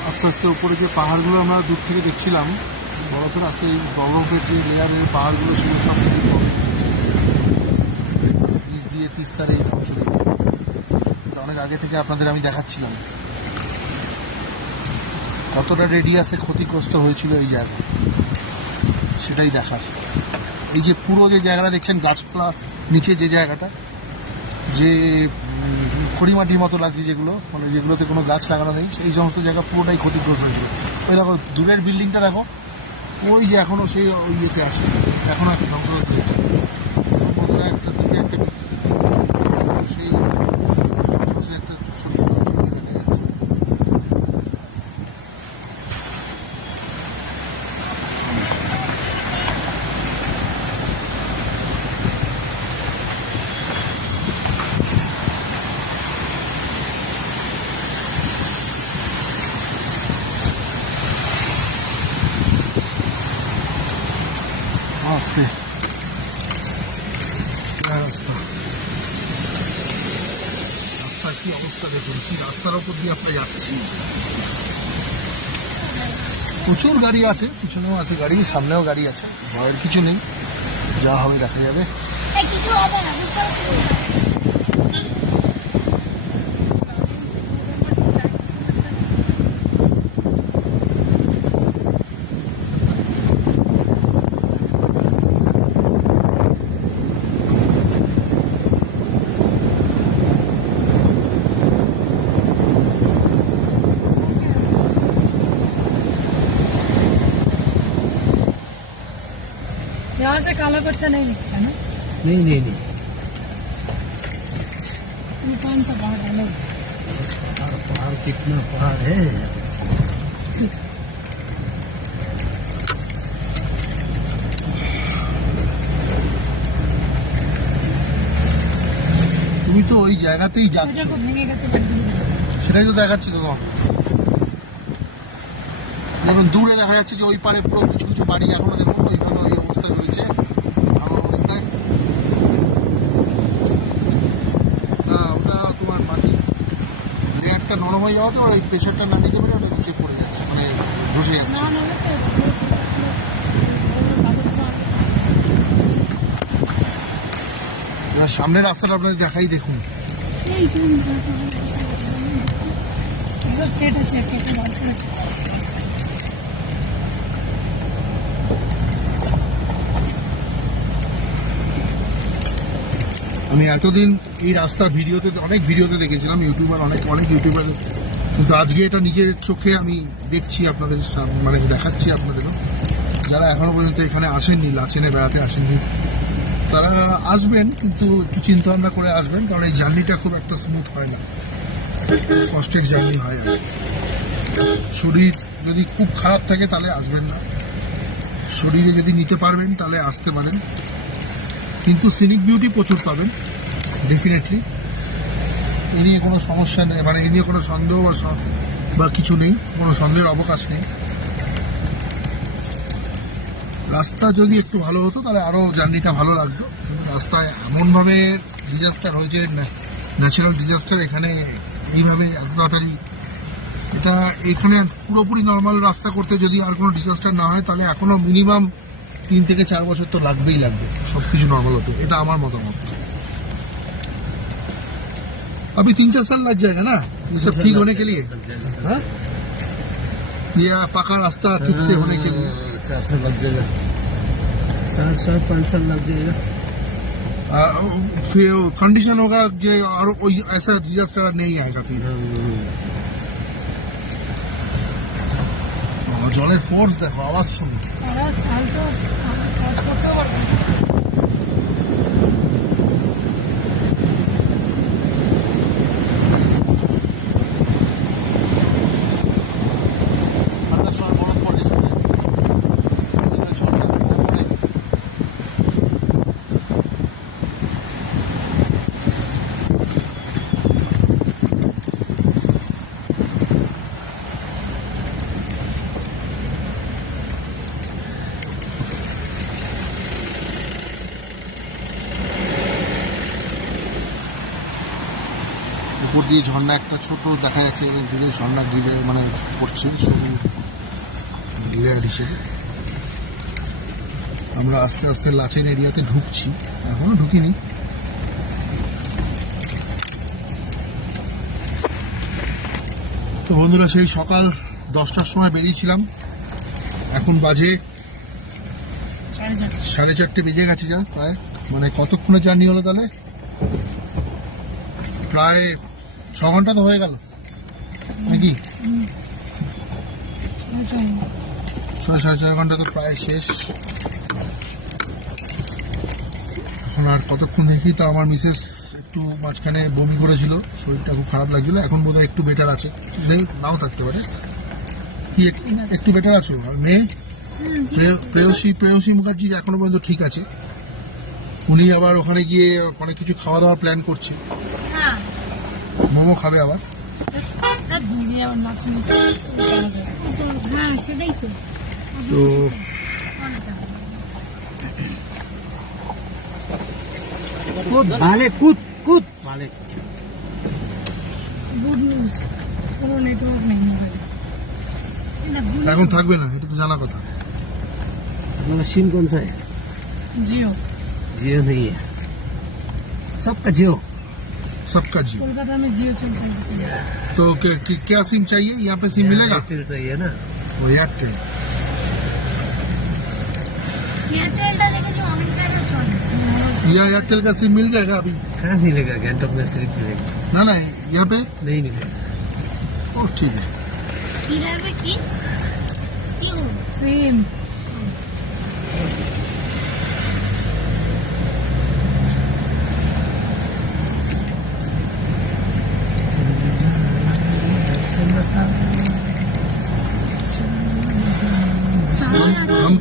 আস্তে আস্তে উপরে যে পাহাড়গুলো আমরা দূর থেকে দেখছিলাম বরফের, আজকে এই বরফের যে লেয়ারের পাহাড়গুলো ছিল সব কিন্তু নিচ দিয়ে তিস্তার এই অঞ্চলে অনেক আগে থেকে আপনাদের আমি দেখাচ্ছিলাম কতটা রেডিয়াসে ক্ষতিগ্রস্ত হয়েছিল এই জায়গা, সেটাই দেখার। এই যে পুরো যে জায়গাটা দেখছেন গাছপালা নিচে যে জায়গাটা, যে খড়িমাটির মতো লাগছে যেগুলো, মানে যেগুলোতে কোনো গাছ লাগানো নেই, সেই সমস্ত জায়গা পুরোটাই ক্ষতিগ্রস্ত হয়েছিল। ওই দেখো দূরের বিল্ডিংটা দেখো, ওই যে এখনও সেই ওই ইয়েতে আসে, এখনও একটা ধ্বংস হয়ে চলেছে। একটা থেকে একটা সেই একটা ছোট্ট ছবি দেখা যাচ্ছে। বাপরে, রাস্তা রাস্তার কি অবস্থা দেখুন, কি রাস্তার ওপর দিয়ে আমরা যাচ্ছি। প্রচুর গাড়ি আছে, পিছনেও আছে গাড়ি, সামনেও গাড়ি আছে, ভয়ের কিছু নেই, যা হবে দেখা যাবে। কিছু হবে না, বুঝতে পারছি। यहाँ से काला पत्थर नहीं दिखता ना? नहीं तूफान सा पहाड़ है। पहाड़ कितना पहाड़ है, ওকে তুমি তো ওই জায়গাতেই যাচ্ছ, দেখো ভেঙে গেছে সেটাই তো দেখাচ্ছি তো তোমার। দেখুন দূরে দেখা যাচ্ছে যে ওই পারে পুরো কিছু কিছু বাড়ি এখনো দেখুন ওইভাবে ওই অবস্থায় রয়েছে, আমার অবস্থায়। ওটা তোমার মাটি লেয়ারটা নরম হয়ে যাওয়াতে ওর এই প্রেশারটা না নিতে পারে ওটা নিচে পড়ে যাচ্ছে, মানে ধসে যাচ্ছে। না নড়েছে এবার সামনের রাস্তাটা আপনাদের দেখাই, দেখুন এই তুমি কেটেছে কেটে বার করেছে আমি এতদিন এই রাস্তা ভিডিওতে অনেক ভিডিওতে দেখেছিলাম, ইউটিউবার অনেক ইউটিউবার, কিন্তু আজকে এটা নিজের চোখে আমি দেখছি, আপনাদের মানে দেখাচ্ছি আপনাদেরও। যারা এখনো পর্যন্ত এখানে আসেননি, লাচেনে বেড়াতে আসেননি, তারা আসবেন, কিন্তু একটু চিন্তা ভাবনা করে আসবেন, কারণ এই জার্নিটা খুব একটা স্মুথ হয় না, কষ্টের জার্নি হয়। আর শরীর যদি খুব খারাপ থাকে তাহলে আসবেন না, শরীরে যদি নিতে পারবেন তাহলে আসতে পারেন, কিন্তু সিনিক বিউটি প্রচুর পাবেন ডেফিনেটলি। এ নিয়ে কোনো সমস্যা নেই, মানে এ নিয়ে কোনো সন্দেহ বা কিছু নেই, কোনো সন্দেহের অবকাশ নেই। রাস্তা যদি একটু ভালো হতো তাহলে আরও জার্নিটা ভালো লাগতো, কিন্তু রাস্তায় এমনভাবে ডিজাস্টার হয়েছে, ন্যাচারাল ডিজাস্টার, এখানে এইভাবে এত তাড়াতাড়ি এটা এখানে পুরোপুরি নর্মাল রাস্তা করতে যদি আর কোনো ডিজাস্টার না হয় তাহলে এখনও মিনিমাম 3 থেকে 4 বছর তো লাগবে সব কিছু নর্মাল হতে, এটা আমার মতামত। अभी 3-4 साल लग जाएगा ना ये सब ठीक होने के लिए, हाँ? ये पक्का रास्ता ठीक से होने के लिए 4 साल लग जाएगा, 4-5 साल लग जाएगा। फिर कंडीशन होगा जो और कोई ऐसा डिजास्टर नहीं आएगा फिर। জলের ফোর্স দেখো, আওয়াজ শুনো। সারা সাল তো কাজ করতেও পারবে না। ঠান্ডার সময় বরফ পড়ে শুনে উপর দিয়ে ঝর্ণা একটা ছোট দেখা যাচ্ছে, দূরে ঝর্ণা গিরে মানে পড়ছে সরু গিরার হিসেবে। আমরা আস্তে আস্তে লাচেন এরিয়াতে ঢুকছি, এখনো ঢুকিনি। তো বন্ধুরা, সেই সকাল 10টার সময় বেরিয়েছিলাম, এখন বাজে 4:30 বেজে গেছে যা প্রায়, মানে কতক্ষণের জার্নি হলো তাহলে? প্রায় 6 ঘন্টা তো হয়ে গেল নাকি? 6-4.5 ঘন্টা তো প্রায় শেষ। এখন আর কতক্ষণ দেখি, তো আমার মিসেস একটু মাঝখানে বমি করেছিল, শরীরটা খুব খারাপ লাগছিল, এখন বোধহয় একটু বেটার আছে, নাও থাকতে পারে। কি একটু বেটার আছো? আর মেয়ে প্রেয়সী মুখার্জি এখনো পর্যন্ত ঠিক আছে, উনি আবার ওখানে গিয়ে অনেক কিছু খাওয়া দাওয়ার প্ল্যান করছে, হ্যাঁ মোমো খাবে আবার। ঘুরিয়ে আবার মাছ নিতে তো হ্যাঁ সেটাই তো তো कूद भाले कूद कूद भाले। গুড নিউজ, কোনো নেটওয়ার্ক নেই মোবাইলে। এখন থাকবে না, এটা তো জানা কথা। अपना सिम कौन सा है? জিও, जियो नहीं है, सबका जियो। सबका जियो। কলকাতা में जियो चलता है। तो क्या सिम चाहिए? यहाँ पे सिम मिलेगा? एयरटेल चाहिए ना? वो एयरटेल। এয়ারটেলটা দেখেছি অনেক জায়গায় চলে। यहाँ एयरटेल का सिम मिल जाएगा अभी? कहाँ मिलेगा? गैंगटॉक में सिर्फ मिलेगा, ना ना, यहाँ पे नहीं मिलेगा। ओ ठीक है। কি লাগবে কি? টিউ সিম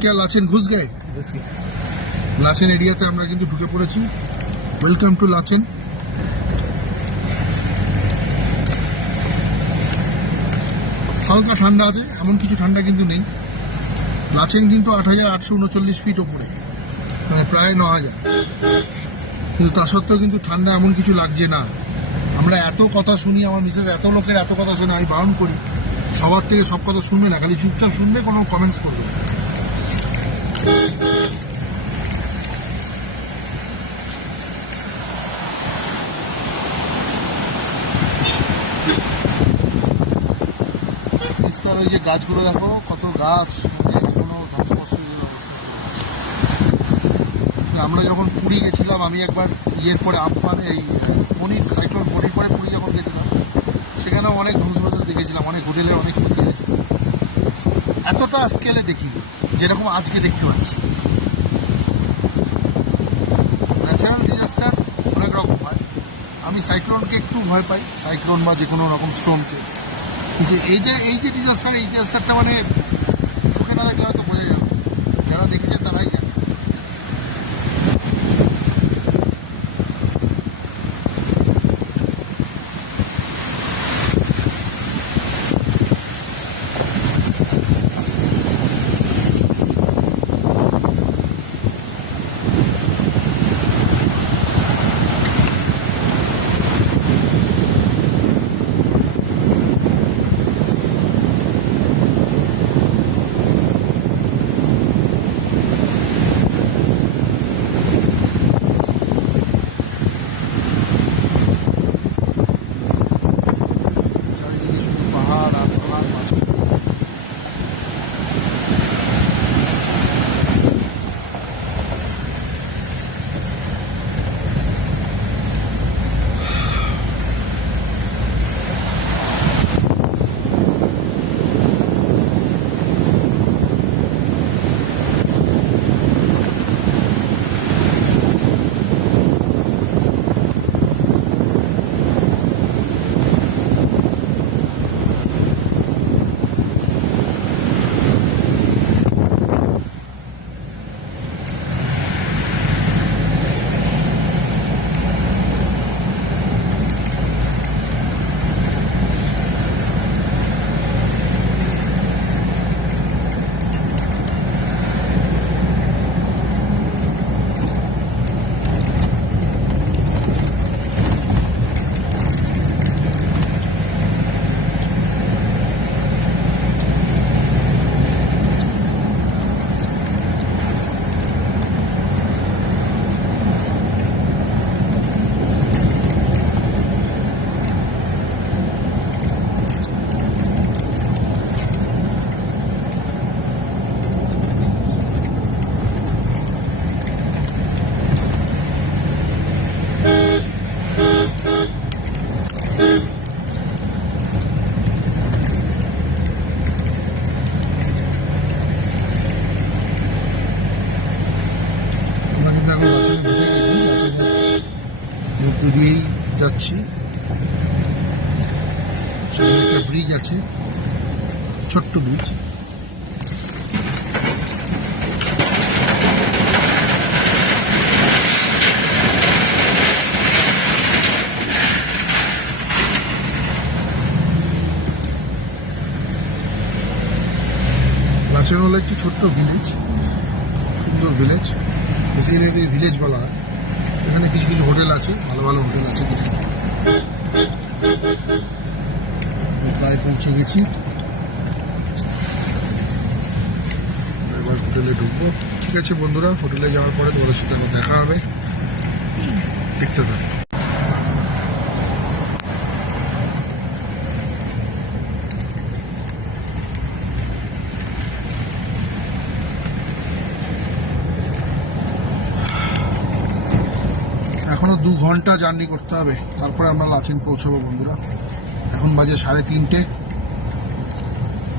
क्या लाचेन घुस गए? লাচেন এরিয়াতে আমরা কিন্তু ঢুকে পড়েছি। Welcome to Lachen. হালকা ঠান্ডা আছে, এমন কিছু ঠান্ডা কিন্তু নেই। লাচেন কিন্তু 8,839 ফিট ওপরে, মানে প্রায় 9,000, কিন্তু তা সত্ত্বেও কিন্তু ঠান্ডা এমন কিছু লাগছে না। আমরা এত কথা শুনি, আমার মিসেস এত লোকের এত কথা শুনে, আমি বারণ করি সবার থেকে সব কথা শুনবে না, খালি চুপচাপ শুনবে, কোনো কমেন্টস করবে না। বিস্তার ওই যে গাছগুলো দেখো, কত গাছ, মানে এখনো ধ্বংসপ্রাপ্তির অবস্থা। আমরা যখন পুরী গেছিলাম, আমি একবার ইয়ের পরে আমফান, এই ফণির সাইক্লোন ফণির পরে পুরী যখন গেছিলাম, সেখানেও অনেক ধ্বংসপ্রাপ্তি দেখেছিলাম, অনেক হোটেলের অনেক ক্ষতি হয়েছিল। এতটা স্কেলে দেখি যেরকম আজকে দেখতে পাচ্ছি। ন্যাচারাল ডিজাস্টার অনেক রকম হয়, আমি সাইক্লোনকে একটু ভয় পাই, সাইক্লোন বা যে কোনো রকম স্টোমকে। কিন্তু এই যে ডিজাস্টারটা মানে চোখে না দেখলে হয়তো বোঝা যাবে, যারা দেখছে তারাই জানে। চারিদিকে শুধু পাহাড় আর পাহাড়, মাঝখানে আমরা কিন্তু এখন লাচেনে ঢুকে গেছি, লাচেনের মধ্যে দিয়েই যাচ্ছি। সেখানে একটা ব্রিজ আছে, ছোট্ট ব্রিজ। লাচেন হলো একটি ছোট্ট ভিলেজ, সুন্দর ভিলেজ, বেসিক্যালি এদের ভিলেজ বলা হয়। এখানে কিছু কিছু হোটেল আছে, ভালো ভালো হোটেল আছে কিছু কিছু। প্রায় পৌঁছে গেছি, এবার হোটেলে ঢুকবো। ঠিক আছে বন্ধুরা, হোটেলে যাওয়ার পরে তোমাদের সাথে আবার দেখা হবে, দেখতে থাকো। এখনো 2 ঘন্টা জার্নি করতে হবে, তারপরে আমরা লাচেন পৌঁছাবো বন্ধুরা। এখন বাজে 3:30।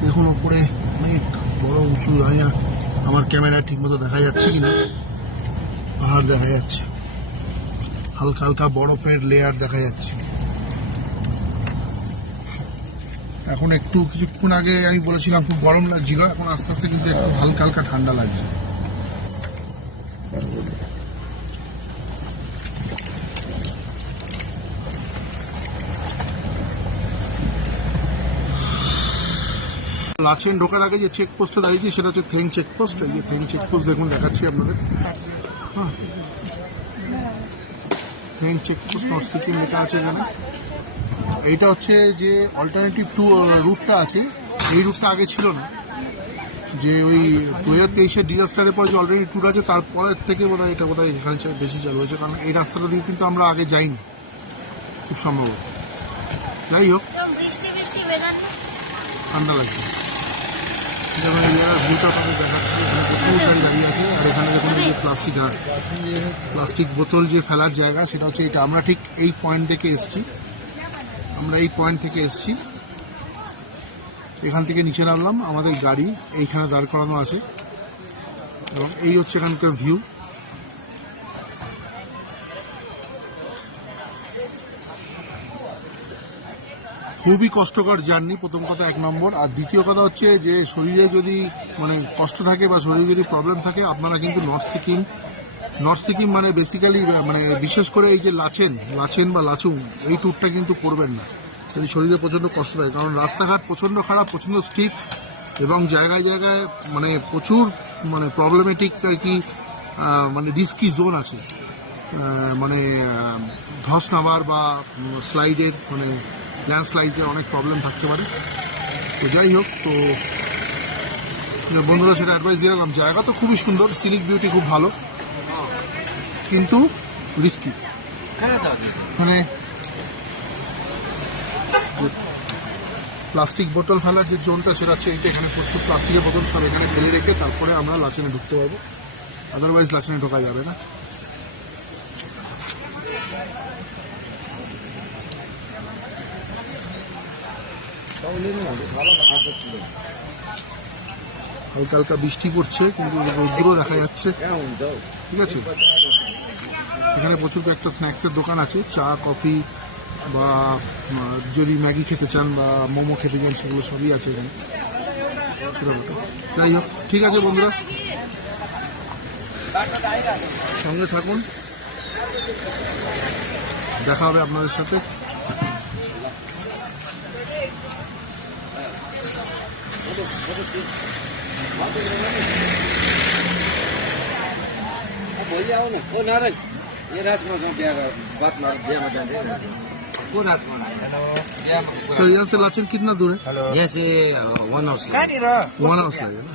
দেখুন উপরে অনেক বড় উঁচু, জানি না আমার ক্যামেরায় ঠিক মতো দেখা যাচ্ছে কিনা, পাহাড় দেখা যাচ্ছে, হালকা হালকা বরফের লেয়ার দেখা যাচ্ছে। এখন একটু কিছুক্ষণ আগে আমি বলেছিলাম খুব গরম লাগছিল, এখন আস্তে আস্তে কিন্তু একটু হালকা হালকা ঠান্ডা লাগছে। লাচেন ঢোকার আগে যে চেকপোস্টে দাঁড়িয়েছি সেটা হচ্ছে থেং চেকপোস্ট। এই যে থেং চেকপোস্ট দেখুন, দেখাচ্ছি আপনাদের। হ্যাঁ, থেং চেকপোস্ট নর্থ সিকিম লেখা আছে এখানে। এইটা হচ্ছে যে অল্টারনেটিভ রুটটা আছে, এই রুটটা আগে ছিল না। যে ওই 2023-এর ডিজাস্টারের পরে যে অলরেডি ট্যুর আছে তারপরের থেকে বোধহয় এটা বোধহয় এখানে বেশি চালু হয়েছে, কারণ এই রাস্তাটা দিয়ে কিন্তু আমরা আগে যাইনি খুব সম্ভবত। যাই হোক, বৃষ্টি বৃষ্টি ওয়েদার ঠান্ডা লাগছে। যেমন এই জায়গার ভিউটা আপনাদের দেখাচ্ছি, এখানে প্রচুর গাড়ি দাঁড়িয়ে আছে। আর এখানে দেখুন যে প্লাস্টিক বোতল যে ফেলার জায়গা সেটা হচ্ছে এটা। আমরা ঠিক এই পয়েন্ট থেকে এসছি, এখান থেকে নিচে নামলাম, আমাদের গাড়ি এইখানে দাঁড় করানো আছে এবং এই হচ্ছে এখানকার ভিউ। খুবই কষ্টকর জার্নি, প্রথম কথা 1 নম্বর। আর দ্বিতীয় কথা হচ্ছে যে শরীরে যদি মানে কষ্ট থাকে বা শরীরে যদি প্রবলেম থাকে, আপনারা কিন্তু নর্থ সিকিম মানে বেসিক্যালি মানে বিশেষ করে এই যে লাচেন বা লাচুং এই ট্যুরটা কিন্তু করবেন না, সেই শরীরে প্রচণ্ড কষ্ট থাকে। কারণ রাস্তাঘাট প্রচণ্ড খারাপ, প্রচণ্ড স্টিফ এবং জায়গায় জায়গায় মানে প্রচুর মানে প্রবলেমেটিক আর কি, মানে রিস্কি জোন আছে। মানে ধস নামার বা স্লাইডের মানে ল্যান্ডস্লাইডের অনেক প্রবলেম থাকতে পারে। তো যাই হোক, তো বন্ধুরা সেটা অ্যাডভাইস দিয়ে রাখলাম। জায়গা তো খুবই সুন্দর, সিনিক বিউটি খুব ভালো, কিন্তু রিস্কি। মানে প্লাস্টিক বোতল ফেলার যে জোনটা সেটা হচ্ছে এইটা। এখানে প্রচুর প্লাস্টিকের বোতল সব এখানে ফেলে রেখে তারপরে আমরা লাচেনে ঢুকতে পারবো, আদারওয়াইজ লাচেনে ঢোকা যাবে না। হালকা হালকা বৃষ্টি পড়ছে কিন্তু রোদ্দুরও দেখা যাচ্ছে, ঠিক আছে। এখানে প্রচুর কয়েকটা স্ন্যাক্সের দোকান আছে, চা কফি বা যদি ম্যাগি খেতে চান বা মোমো খেতে চান সেগুলো সবই আছে এখানে ছোটোখাটো। যাই হোক, ঠিক আছে বন্ধুরা, সঙ্গে থাকুন, দেখা হবে আপনাদের সাথে। बोल जाओ ना। ओ नारायण, ये राजकुमार साहब बात मार दिया मजा दे। वो राजकुमार। सर यहाँ से लाचेन कितना दूर है? यहाँ से 1 आवर से। 1 आवर्स লাগে না?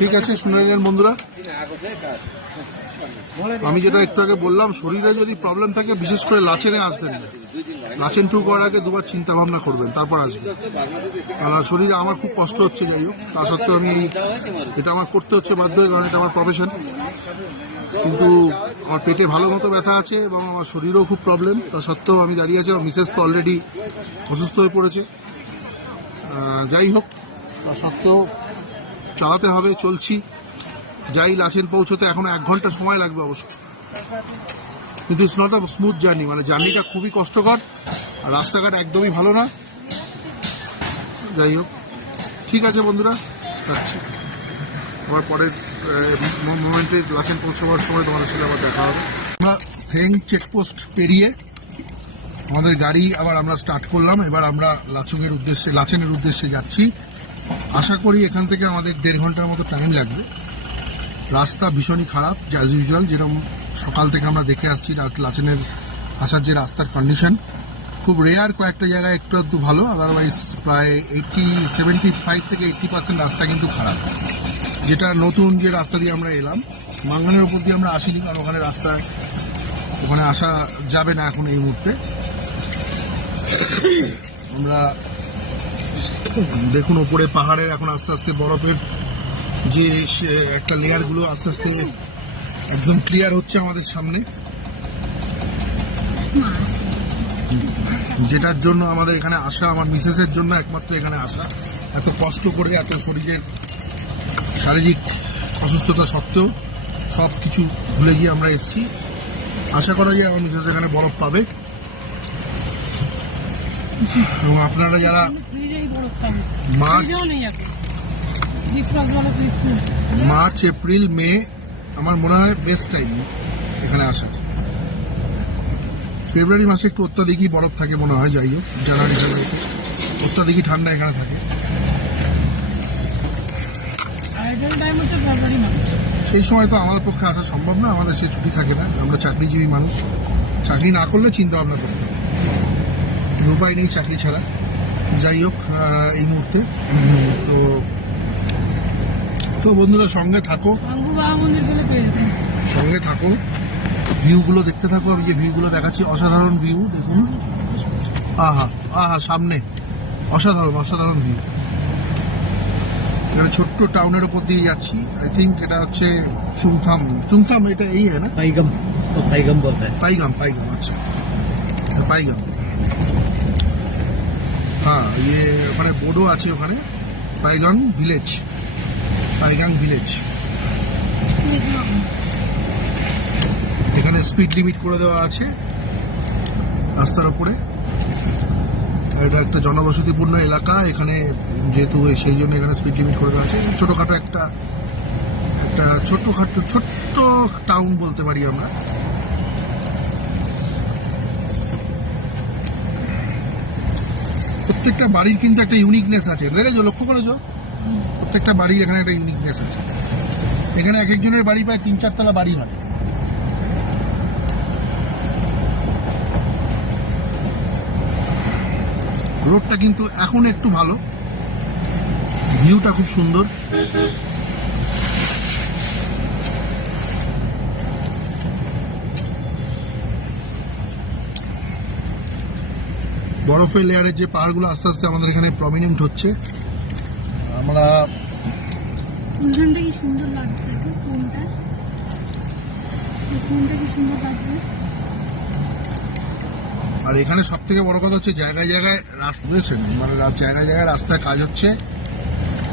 ঠিক আছে, শুনলেন বন্ধুরা। আমি যেটা একটু আগে বললাম, শরীরে যদি প্রবলেম থাকে বিশেষ করে লাচেনে আসবেন না। লাচেন ট্যুর করার আগে দুবার চিন্তা ভাবনা করবেন, তারপর আসবেন। কারণ শরীরে আমার খুব কষ্ট হচ্ছে, যাই হোক তা সত্ত্বেও আমি এটা আমার করতে হচ্ছে বাধ্য হয়ে, কারণ এটা আমার প্রফেশন। কিন্তু আমার পেটে ভালো মতো ব্যথা আছে এবং আমার শরীরেও খুব প্রবলেম, তা সত্ত্বেও আমি দাঁড়িয়ে আছি। আমার মিসেস তো অলরেডি অসুস্থ হয়ে পড়েছে। যাই হোক, তা সত্ত্বেও চালাতে হবে, চলছি। যাই লাচেন পৌঁছতে এখনো 1 ঘন্টা সময় লাগবে অবশ্য, কিন্তু it's not a smooth journey. মানে জার্নিটা খুবই কষ্টকর আর রাস্তাঘাট একদমই ভালো না। যাই হোক, ঠিক আছে বন্ধুরা, যাচ্ছি। আবার পরের মোমেন্টে লাচেন পৌঁছাবার সময় তোমাদের সাথে আবার দেখা হবে। আমরা থেং চেকপোস্ট পেরিয়ে আমাদের গাড়ি আবার আমরা স্টার্ট করলাম। এবার আমরা লাচেনের উদ্দেশ্যে যাচ্ছি। আশা করি এখান থেকে আমাদের 1.5 ঘন্টার মতো টাইম লাগবে। রাস্তা ভীষণই খারাপ, অ্যাজ ইউজুয়াল, যেরকম সকাল থেকে আমরা দেখে আসছি লাচেনের আসার যে রাস্তার কন্ডিশন। খুব রেয়ার কয়েকটা জায়গায় একটু একটু ভালো, আদারওয়াইজ প্রায় 75 থেকে 80% রাস্তা কিন্তু খারাপ। যেটা নতুন যে রাস্তা দিয়ে আমরা এলাম, মাঙ্গানের উপর দিয়ে আমরা আসিনি, কারণ ওখানে আসা যাবে না এখন এই মুহূর্তে। আমরা দেখুন ওপরে পাহাড়ের এখন আস্তে আস্তে বরফের যে একটা লেয়ারগুলো আস্তে আস্তে একদম ক্লিয়ার হচ্ছে আমাদের সামনে, যেটার জন্য আমাদের এখানে আসা, আমার মিসেসের জন্য একমাত্র এখানে আসা। এত কষ্ট করে, এত শরীরের শারীরিক অসুস্থতা সত্ত্বেও সব কিছু ভুলে গিয়ে আমরা এসেছি। আশা করা যায় আমার মিসেস এখানে বরফ পাবে। এবং আপনারা যারা ফ্রিজেই বরফ থাকে, মার্চ ফ্রিজেও নেই এখন, ডিফ্রস্ট বলে ফ্রিজ মার্চ এপ্রিল মে আমার মনে হয় বেস্ট টাইম এখানে আসার। ফেব্রুয়ারি মাসে একটু অত্যাধিকই বরফ থাকে মনে হয়, যাই হোক জানুয়ারি ফেব্রুয়ারিতে অত্যাধিকই ঠান্ডা এখানে থাকে। আইডল টাইম হচ্ছে ফেব্রুয়ারি মাস। সেই সময় তো আমাদের পক্ষে আসা সম্ভব না, আমাদের সে ছুটি থাকে না, আমরা চাকরিজীবী মানুষ, চাকরি না করলে চিন্তা ভাবনা করতে হবে, কিন্তু উপায় নেই চাকরি ছাড়া। যাই হোক এই মুহূর্তে তো তো বন্ধুরা সঙ্গে থাকো, শম্ভু বাবা মন্দির গেলে পেয়ে যেতেন। সঙ্গে থাকো, ভিউগুলো দেখতে থাকো। আমি যে ভিউগুলো দেখাচ্ছি অসাধারণ ভিউ, দেখুন। আহা আহা, সামনে অসাধারণ অসাধারণ ভিউ। এখানে ছোট্ট টাউনের ওপর দিয়ে যাচ্ছি, আই থিঙ্ক এটা হচ্ছে চুংথাম। চুংথাম এটা এই হ্যাঁ না? पाइगम, इसको पाइगम बोलते हैं। পাইগাম, পাইগাম, আচ্ছা পাইগাম। হ্যাঁ ইয়ে ওখানে বোর্ডও আছে, ওখানে পাইগাং ভিলেজ, পাইগাং ভিলেজ। এখানে স্পিড লিমিট করে দেওয়া আছে রাস্তার উপরে। এটা একটা জনবসতিপূর্ণ এলাকা, এখানে যেহেতু সেই জন্য এখানে স্পিড লিমিট করে দেওয়া আছে। ছোটখাটো একটা ছোট্ট টাউন বলতে পারি আমরা। প্রত্যেকটা বাড়ির কিন্তু একটা ইউনিকনেস আছে, দেখেছো, লক্ষ্য করেছো? প্রত্যেকটা বাড়ির এখানে একটা ইউনিকনেস আছে। এখানে এক একজনের বাড়ি প্রায় 3-4 তলা বাড়ি হয়। রোডটা কিন্তু এখন একটু ভালো, ভিউটা খুব সুন্দর। বরফের লেয়ারের যে পাহাড়গুলো আস্তে আস্তে আমাদের এখানে প্রমিনেন্ট হচ্ছে। আমরা ওইখানটা কি সুন্দর লাগছে, কোনটা কোনটা কি সুন্দর লাগছে। আর এখানে সব থেকে বড় কথা হচ্ছে জায়গায় জায়গায় রাস্তা দিয়েছেন, মানে জায়গায় জায়গায় রাস্তায় কাজ হচ্ছে,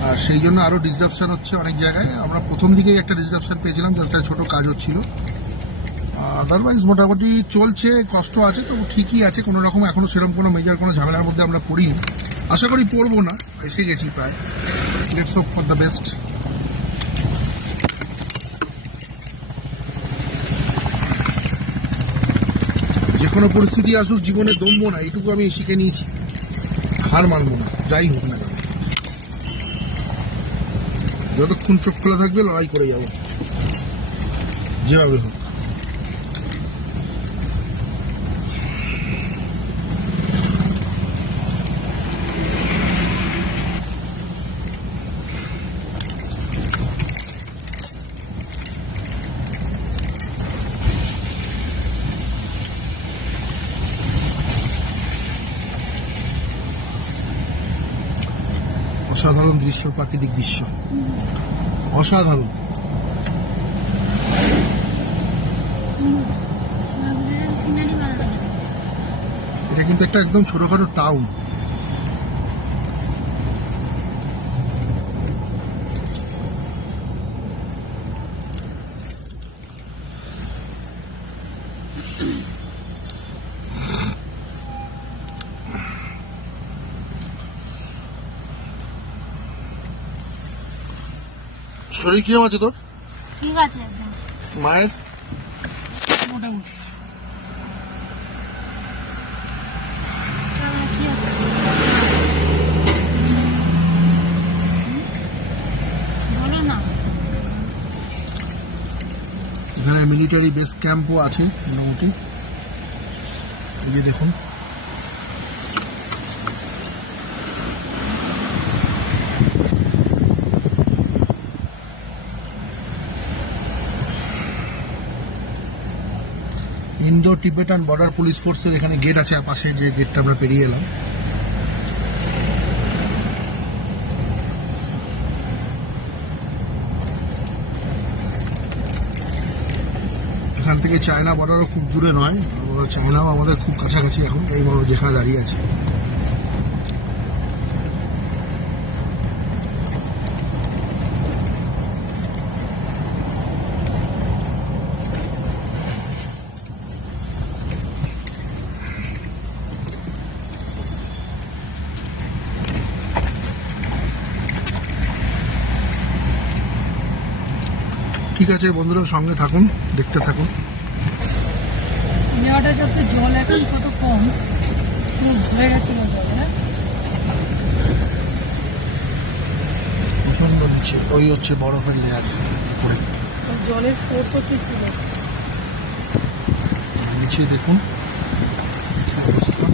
আর সেই জন্য আরো ডিসরাপশন হচ্ছে অনেক জায়গায়। আমরা প্রথম দিকেই একটা ডিসরাপশন পেয়েছিলাম, জাস্ট ছোট কাজ হচ্ছিল। আদারওয়াইজ মোটামুটি চলছে, কষ্ট আছে তো ঠিকই আছে, কোনো রকম এখনো সেরকম কোনো মেজর কোনো ঝামেলার মধ্যে আমরা পড়িনি, আশা করি পড়বো না, এসে গেছি প্রায়। Let's hope for the best. যে কোনো পরিস্থিতি আসুক জীবনে দমবো না, এইটুকু আমি শিখে নিয়েছি, হার মানবো না যাই হোক না কেন। যতক্ষণ চোখ খোলা থাকবে লড়াই করে যাবো যেভাবে হোক। অসাধারণ দৃশ্য, প্রাকৃতিক দৃশ্য অসাধারণ। সিনারি ভালো লাগে। এটা কিন্তু একটা একদম ছোটখাটো টাউন। শরীর কিরম আছে তোর? ঠিক আছে একদম মায়ের? মোটামুটি তাহলে কি হচ্ছে? বলো না। এখানে মিলিটারি বেস ক্যাম্পও আছে মোটামুটি, এই যে দেখুন। ইন্দো টিবেটান বর্ডার পুলিশ ফোর্সের এখানে গেট আছে, পাশে যে গেটটা আমরা পেরিয়ে এলাম। এখান থেকে চায়না বর্ডারও খুব দূরে নয়, চায়নাও আমাদের খুব কাছাকাছি এখন এই যেখানে দাঁড়িয়ে আছে। ঠিক আছে বন্ধুরা, সঙ্গে থাকুন, দেখতে থাকুন। নেওয়াটা যত জল এখন কত কম, পুরো ভরে গেছিল জল। হ্যাঁ, প্রচন্ড নিচে ওই হচ্ছে বরফের লেয়ার পড়ে, ওই জলের ফোর্স হচ্ছে ছিল। নিচে দেখুন কি অবস্থা।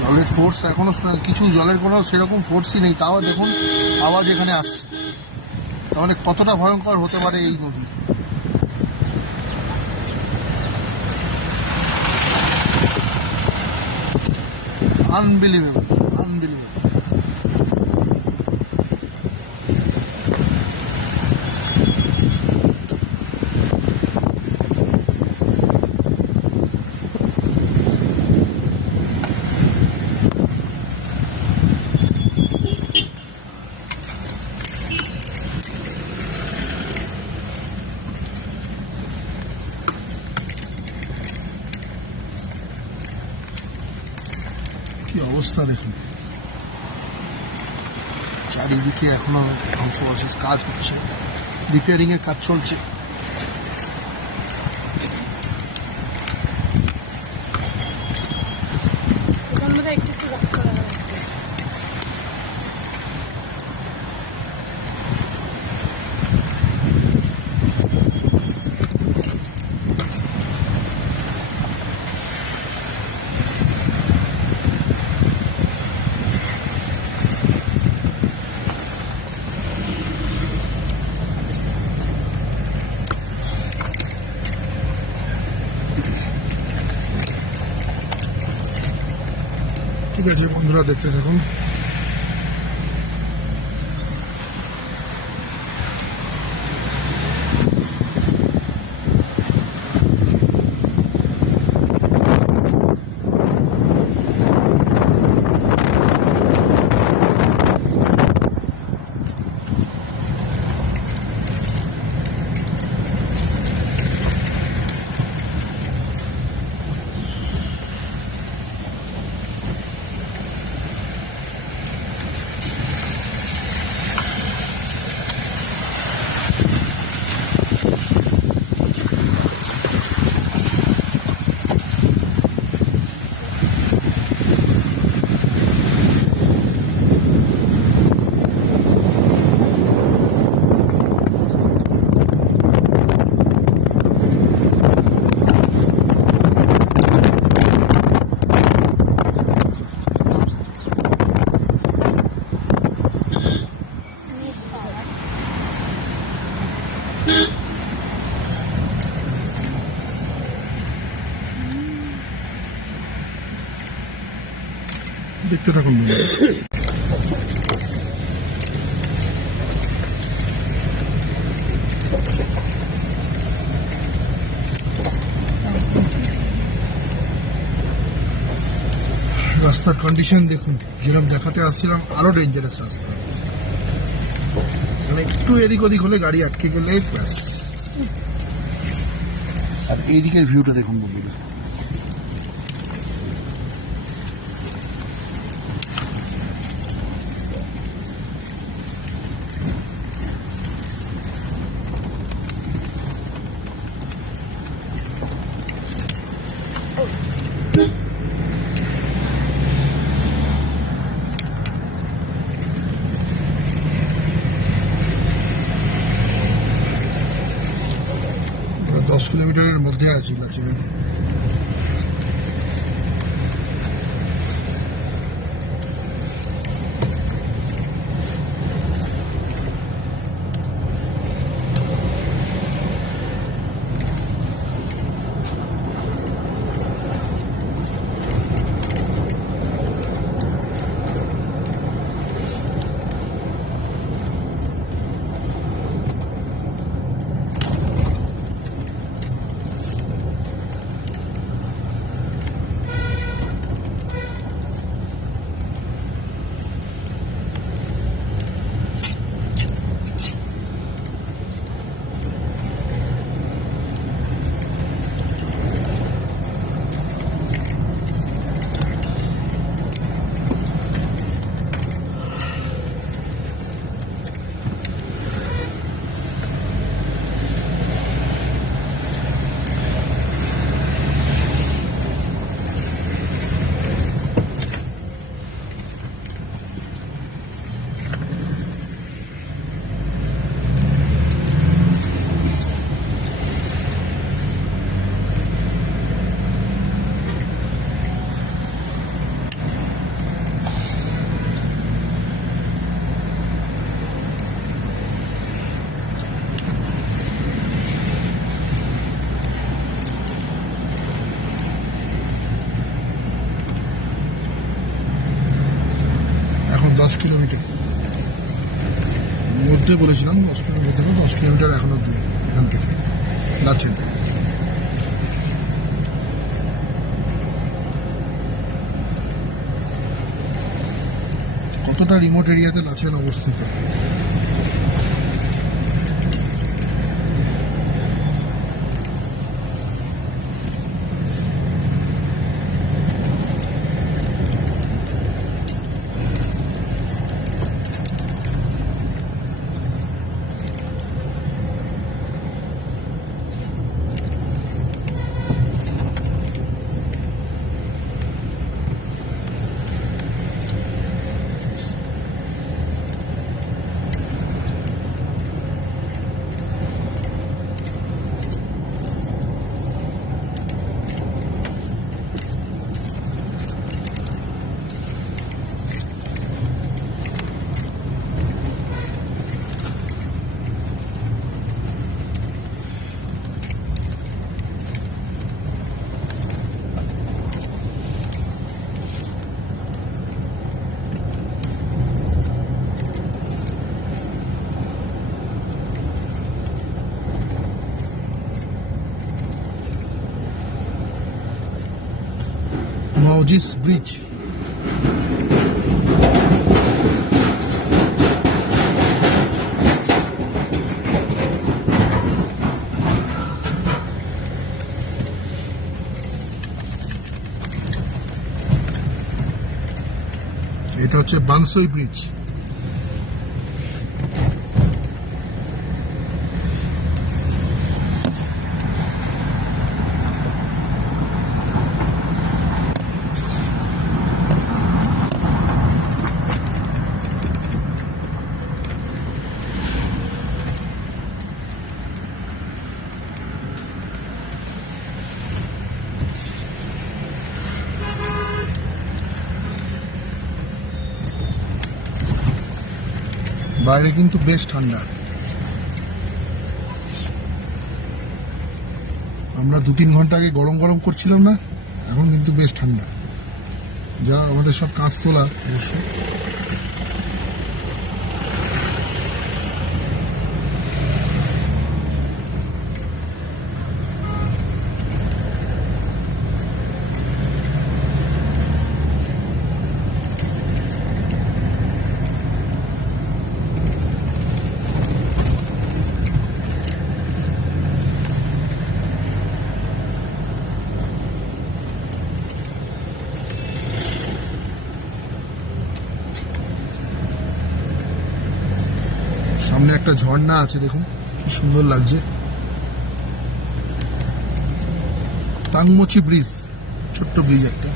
জলের ফোর্স এখনো কিছু জলের কোনো সেরকম ফোর্সই নেই, তাও দেখুন আওয়াজ এখানে আসছে। তাহলে কতটা ভয়ঙ্কর হতে পারে এই নদী। Unbelievable, unbelievable. কি অবস্থা দেখুন, চারিদিকে এখনো ধ্বংসাবশেষ, কাজ হচ্ছে, রিপেয়ারিং এর কাজ চলছে। ওখান মধ্যে একটু একটু রক্ত করা হয়। ঠিক আছে বন্ধুরা, দেখতে থাকুন। দেখতে থাকুন বন্ধুরা। রাস্তার কন্ডিশন দেখুন, যেরকম দেখাতে আসছিলাম আরো ডেঞ্জারাস রাস্তা, মানে একটু এদিক ওদিক হলে গাড়ি আটকে গেলে ব্যাস। আর এইদিকের ভিউটা দেখুন বন্ধুরা, আমরা 10 কিলোমিটারের মধ্যে আছি লাচিনে। এখন 10 কিলোমিটার মধ্যে বলেছিলাম, 10 কিলোমিটার, 10 কিলোমিটার এখনো দূর এখান থেকে লাচেন। কতটা রিমোট এরিয়াতে লাচেন অবস্থিত। Maujis Bridge. এটা হচ্ছে বানসই ব্রিজ। বাইরে কিন্তু বেশ ঠান্ডা। আমরা 2-3 ঘন্টা আগে গরম গরম করছিলাম না, এখন কিন্তু বেশ ঠান্ডা। যা আমাদের সব কাজ তোলা অবশ্য। সামনে একটা ঝর্ণা আছে, দেখুন কি সুন্দর লাগছে। তাংমোচি ব্রিজ, ছোট্ট ব্রিজ একটা।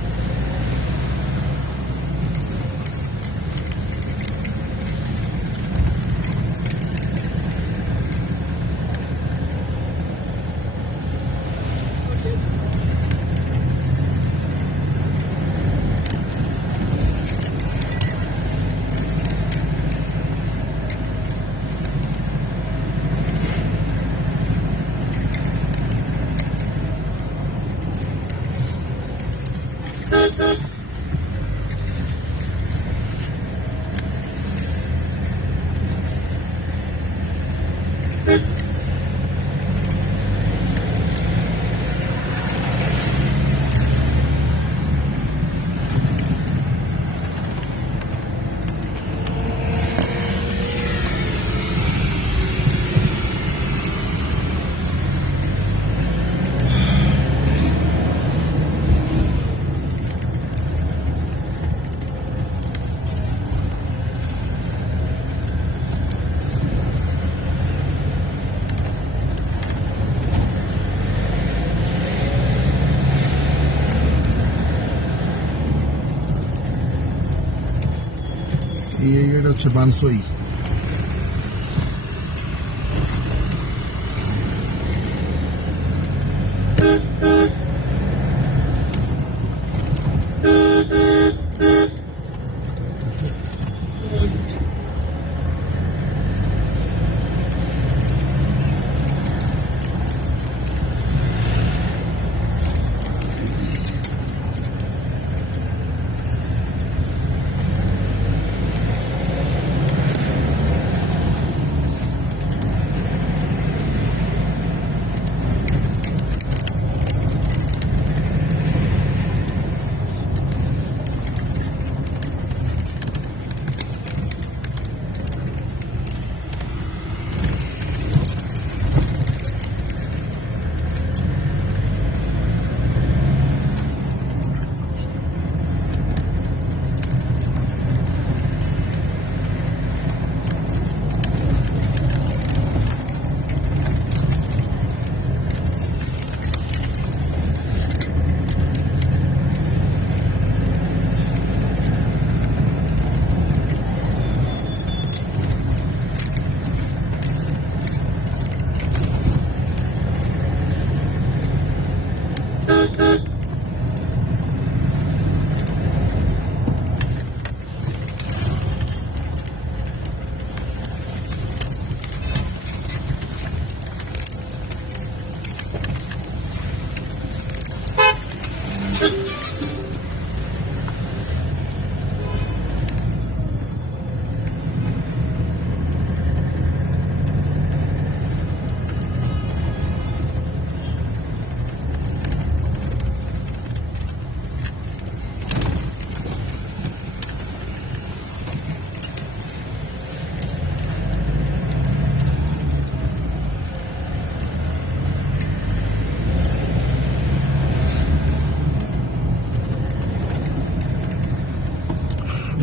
এই এরিয়াটা হচ্ছে বানসই।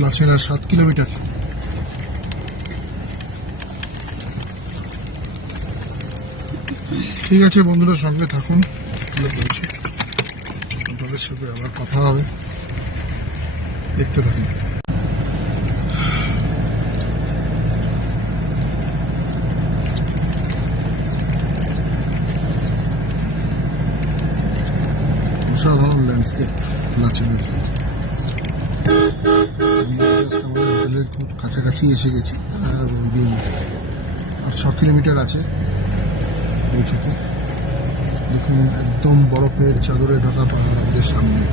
লাচেরা 7 কিলোমিটার। ঠিক আছে বন্ধুরা, সঙ্গে থাকুন, আপনাদের সাথে আবার কথা হবে, দেখতে থাকুন। অসাধারণ ল্যান্ডস্কেপ লাচেনের। আমাদের হোটেলের খুব কাছাকাছি এসে গেছি, আর 6 কিলোমিটার আছে পৌঁছতে। দেখুন একদম বরফের চাদরে ঢাকা পাহাড় আমাদের সামনে।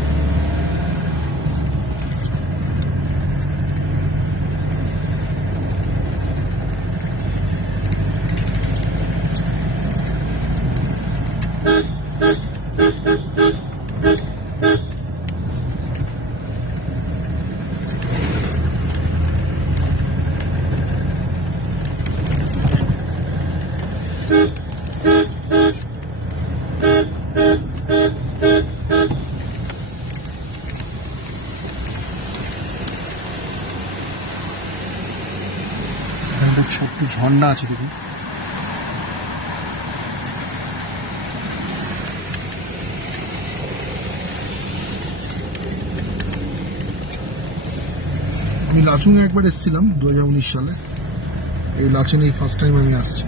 ছোট্ট ঝর্ণা আছে দেখুন। আমি লাচুংয়ে একবার এসেছিলাম 2019 সালে। এই লাচুংয়ে এই ফার্স্ট টাইম আমি আসছি।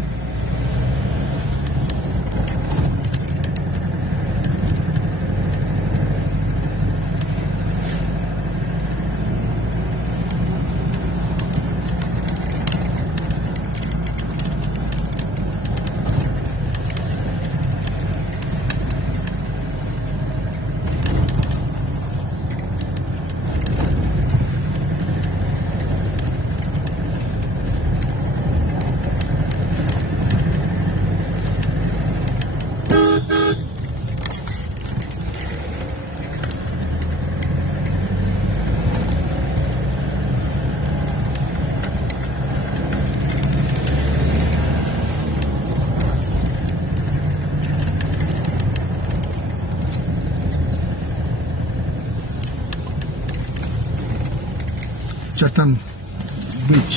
चट्टान बीच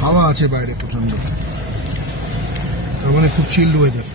হাওয়া আছে বাইরে প্রচন্ড, তার মানে খুব চিল্ড ওয়েদার।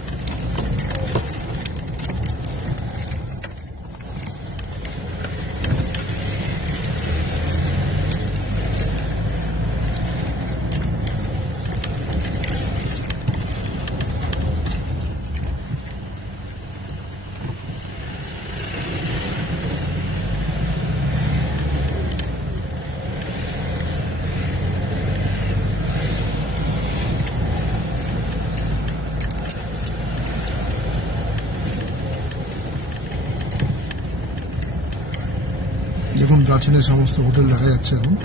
দেখুন লাচুংয়ের সমস্ত হোটেল দেখা যাচ্ছে এখন,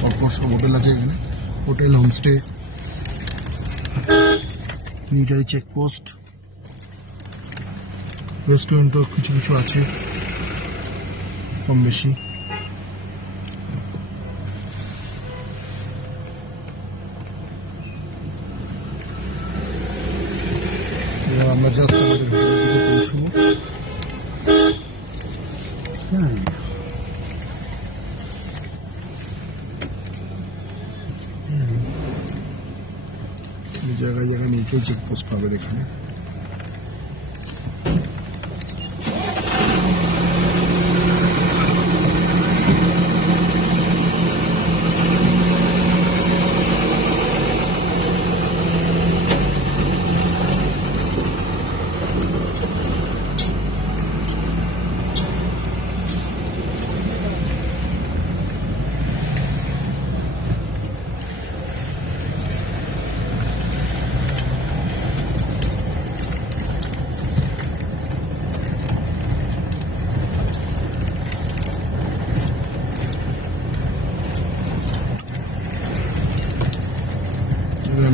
পরপর সব হোটেল আছে এখানে, হোটেল, হোমস্টে, মিলিটারি চেকপোস্ট, রেস্টুরেন্টও কিছু কিছু আছে কম বেশি। এবার আমরা জাস্ট আমাদের হোটেলের দিকে পৌঁছবো। জায়গায় জায়গায় মিলিটারি চেকপোস্ট পাবেন এখানে।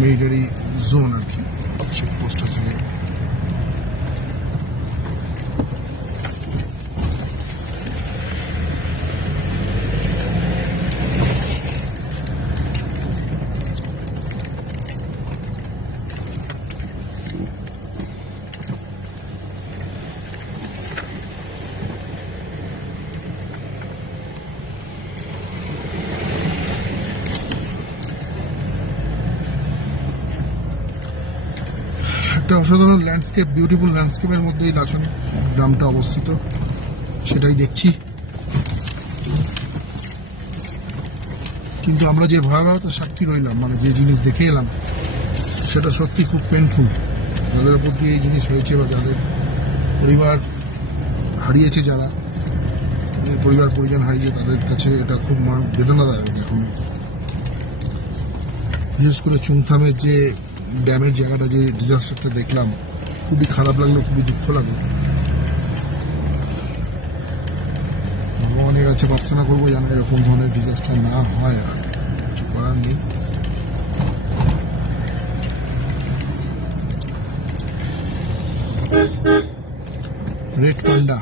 মিলিটারি জোন আর কি, চেকপোস্ট আছে। একটা অসাধারণ ল্যান্ডস্কেপ, বিউটিফুল ল্যান্ডস্কেপের মধ্যে এই লাচুং গ্রামটা অবস্থিত, সেটাই দেখছি। কিন্তু আমরা যে ভয়াবহতার সাক্ষী রইলাম, মানে যে জিনিস দেখে এলাম, সেটা সত্যি খুব পেনফুল। যাদের উপর দিয়ে এই জিনিস হয়েছে বা যাদের পরিবার হারিয়েছে, যারা যাদের পরিবার পরিজন হারিয়েছে, তাদের কাছে এটা খুব বেদনাদায়ক এখন। বিশেষ করে চুংথামের যে ড্যামের জায়গাটা, যে ডিজাস্টারটা দেখলাম, খুবই খারাপ লাগলো, খুবই দুঃখ লাগলো। ভগবানের কাছে প্রার্থনা করবো যেন এরকম ধরনের ডিজাস্টার না হয়, আর কিছু করার নেই। রেড পান্ডা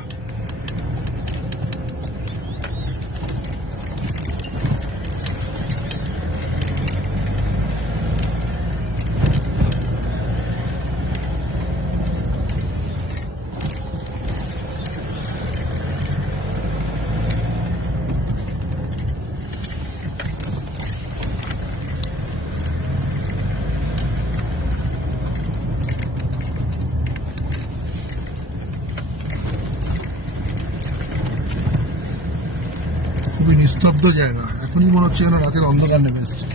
খুবই নিস্তব্ধ জায়গা। এখনই মনে হচ্ছে যেন রাতের অন্ধকার নেমে এসছে।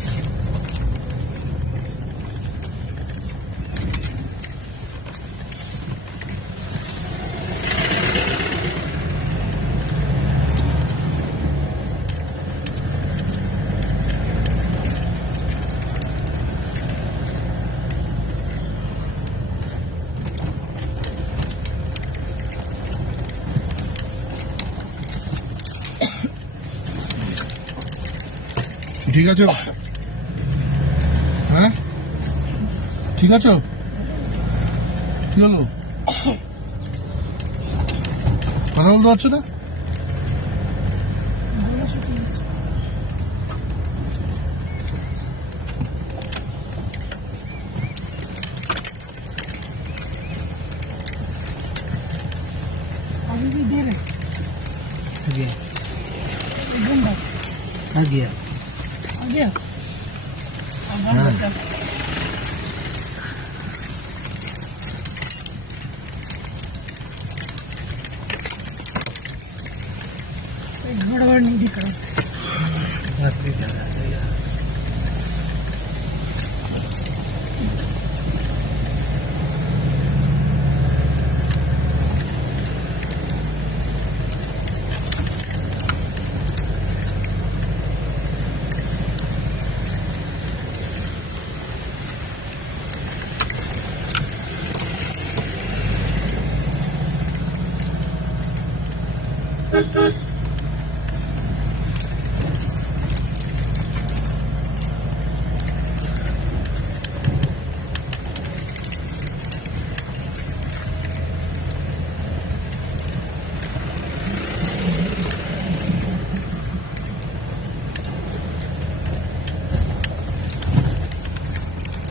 ঠিক আছো? হ্যাঁ, ঠিক আছো? কি হলো, কথা বলতে পারছো না? अभी भी देर है। गया एकदम बात आ गया आ गया। अब हम हाँ। बचा। कोई गड़बड़ नहीं दिख रहा।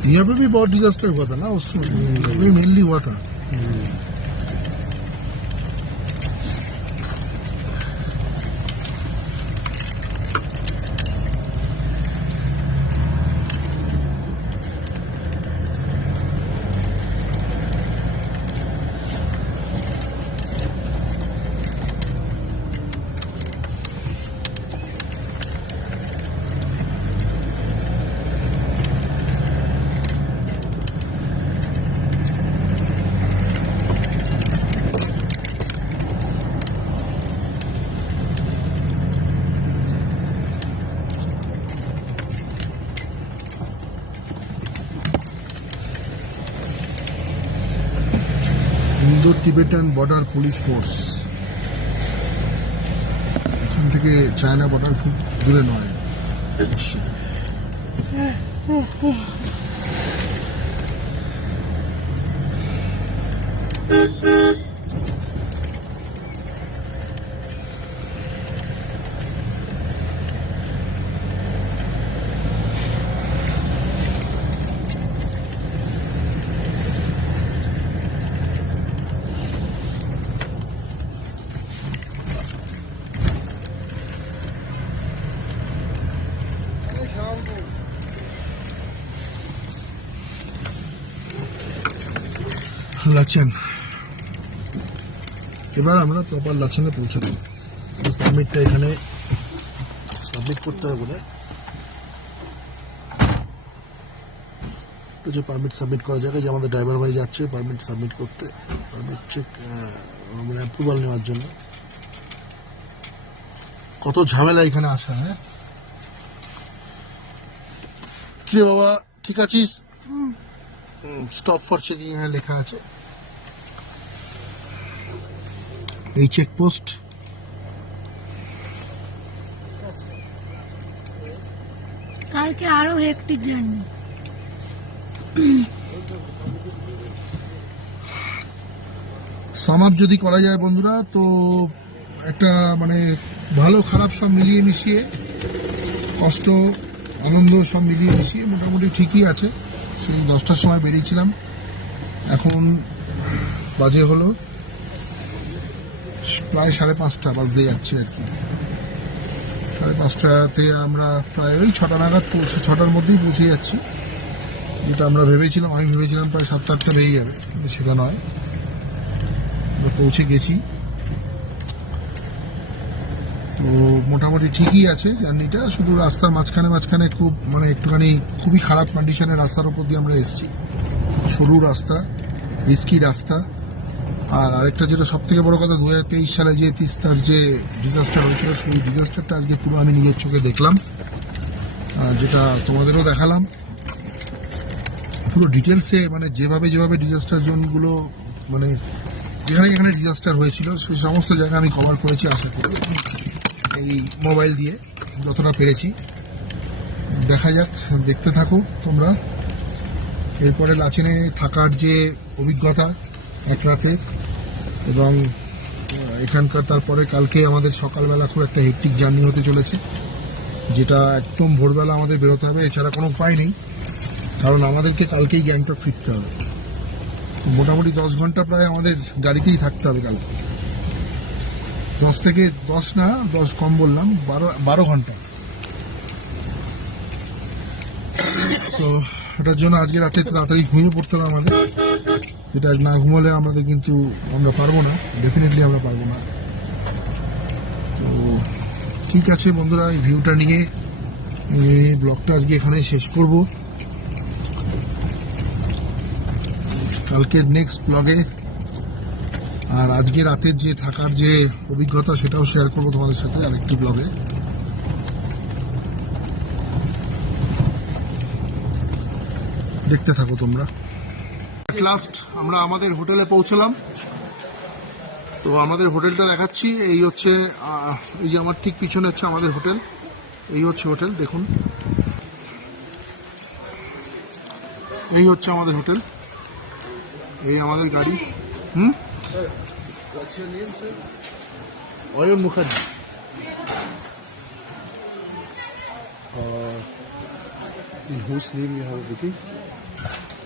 यहाँ पे भी बहुत डिजास्टर हुआ था ना, उसमें मेनली हुआ था। Indo Tibetan border police force, এখান থেকে চায়না বর্ডার খুব দূরে নয় অবশ্যই। লাচেন, এবার আমরা প্রপার লাচেনে পৌঁছাবো। পারমিটটা এখানে সাবমিট করতে হবে বোধহয়। এটা যে পারমিট সাবমিট করা জায়গা, যে আমাদের ড্রাইভার ভাই যাচ্ছে পারমিট সাবমিট করতে, পারমিট চেক মানে অ্যাপ্রুভাল নেওয়ার জন্য। কত ঝামেলা এখানে আসা। হ্যাঁ কিরে বাবা, ঠিক আছিস? স্টপ ফর চেকিং এখানে লেখা আছে। এই চেকপোস্ট কালকে আরো হেক্টিক জার্নি। সাম আপ যদি করা যায় বন্ধুরা, তো একটা মানে ভালো খারাপ সব মিলিয়ে মিশিয়ে, কষ্ট আনন্দ সব মিলিয়ে মিশিয়ে মোটামুটি ঠিকই আছে। সেই 10টার সময় বেরিয়েছিলাম, এখন বাজে হলো প্রায় 5:30 বাজতে যাচ্ছে আর কি। 5:30তে আমরা প্রায় ওই 6টা নাগাদ 6টার মধ্যেই পৌঁছে যাচ্ছি, যেটা আমরা ভেবেছিলাম। আমি ভেবেছিলাম প্রায় 7-8টা বেরিয়ে যাবে, কিন্তু সেটা নয়, আমরা পৌঁছে গেছি। তো মোটামুটি ঠিকই আছে জার্নিটা, শুধু রাস্তার মাঝখানে খুব মানে একটুখানি খুবই খারাপ কন্ডিশনের রাস্তার উপর দিয়ে আমরা এসেছি। সরু রাস্তা, রিস্কি রাস্তা। আর আরেকটা যেটা সব থেকে বড় কথা, 2023 সালে যে তিস্তার যে ডিজাস্টার হয়েছিল, সেই ডিজাস্টারটা আজকে পুরো আমি নিজের চোখে দেখলাম, যেটা তোমাদেরও দেখালাম পুরো ডিটেলসে। মানে যেভাবে ডিজাস্টার জোনগুলো মানে যেখানে ডিজাস্টার হয়েছিল সেই সমস্ত জায়গা আমি কভার করেছি আশা করি এই মোবাইল দিয়ে যতটা পেরেছি। দেখা যাক, দেখতে থাকো তোমরা। এরপরে লাচেনে থাকার যে অভিজ্ঞতা এক রাতে, এবং এখানকার তারপরে কালকে আমাদের সকালবেলা খুব একটা হেক্টিক জার্নি হতে চলেছে, যেটা একদম ভোরবেলা আমাদের বেরোতে হবে, এছাড়া কোনো উপায় নেই, কারণ আমাদেরকে কালকেই গ্যাংটক ফিরতে হবে। মোটামুটি 10 ঘন্টা প্রায় আমাদের গাড়িতেই থাকতে হবে কালকে। 10 থেকে 10 না, 10 কম বললাম, 12 ঘন্টা। তো এটার জন্য আজকে রাতে তাড়াতাড়ি ঘুমিয়ে পড়তে হবে আমাদের, যেটা না ঘুমালে আমাদের কিন্তু আমরা পারবো না, ডেফিনেটলি আমরা পারবো না। তো ঠিক আছে বন্ধুরা, এই ভিউটা নিয়ে এই ব্লগটা আজকে এখানে শেষ করব। কালকের নেক্সট ব্লগে আর আজকে রাতের যে থাকার যে অভিজ্ঞতা সেটাও শেয়ার করবো তোমাদের সাথে আরেকটি ব্লগে। দেখতে থাকো তোমরা। লাস্ট আমরা আমাদের হোটেলে পৌঁছলাম। তো আমাদের হোটেলটা দেখাচ্ছি, এই হচ্ছে এই যে আমার ঠিক পিছনে হচ্ছে আমাদের হোটেল, এই হচ্ছে হোটেল, দেখুন এই হচ্ছে আমাদের হোটেল, এই আমাদের গাড়ি। Ayan Mukherjee. In whose name you have a booking?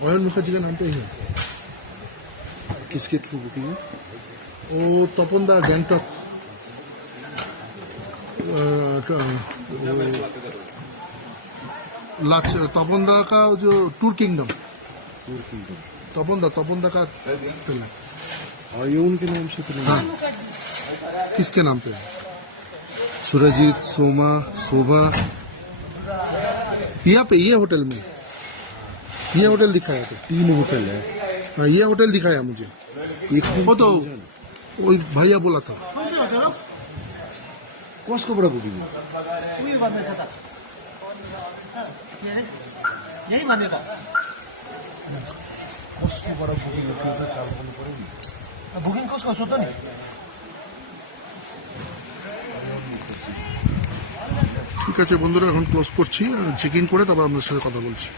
Ayan Mukherjee का नाम तो यही है। किसके थ्रू बुकिंग है? वो तपन दा गैंगटॉक तपन दा का जो टूर किंगडम, तपन दा का फिल्म। आयोन के नाम से तो नहीं हाँ, किसके नाम पे है? सुरजीत, सोमा, शोभा। यहाँ पे ये होटल में ये होटल दिखाया था। 3 होटल है, हाँ, ये होटल दिखाया मुझे, एक वो तो वही भैया बोला था। कौन को बड़ा बुकिंग है? यही मानेगा बुकिंग को उसको सोचो नहीं। ঠিক আছে বন্ধুরা, এখন ক্লোজ করছি, চেক ইন করে তারপর আপনার সাথে কথা বলছি।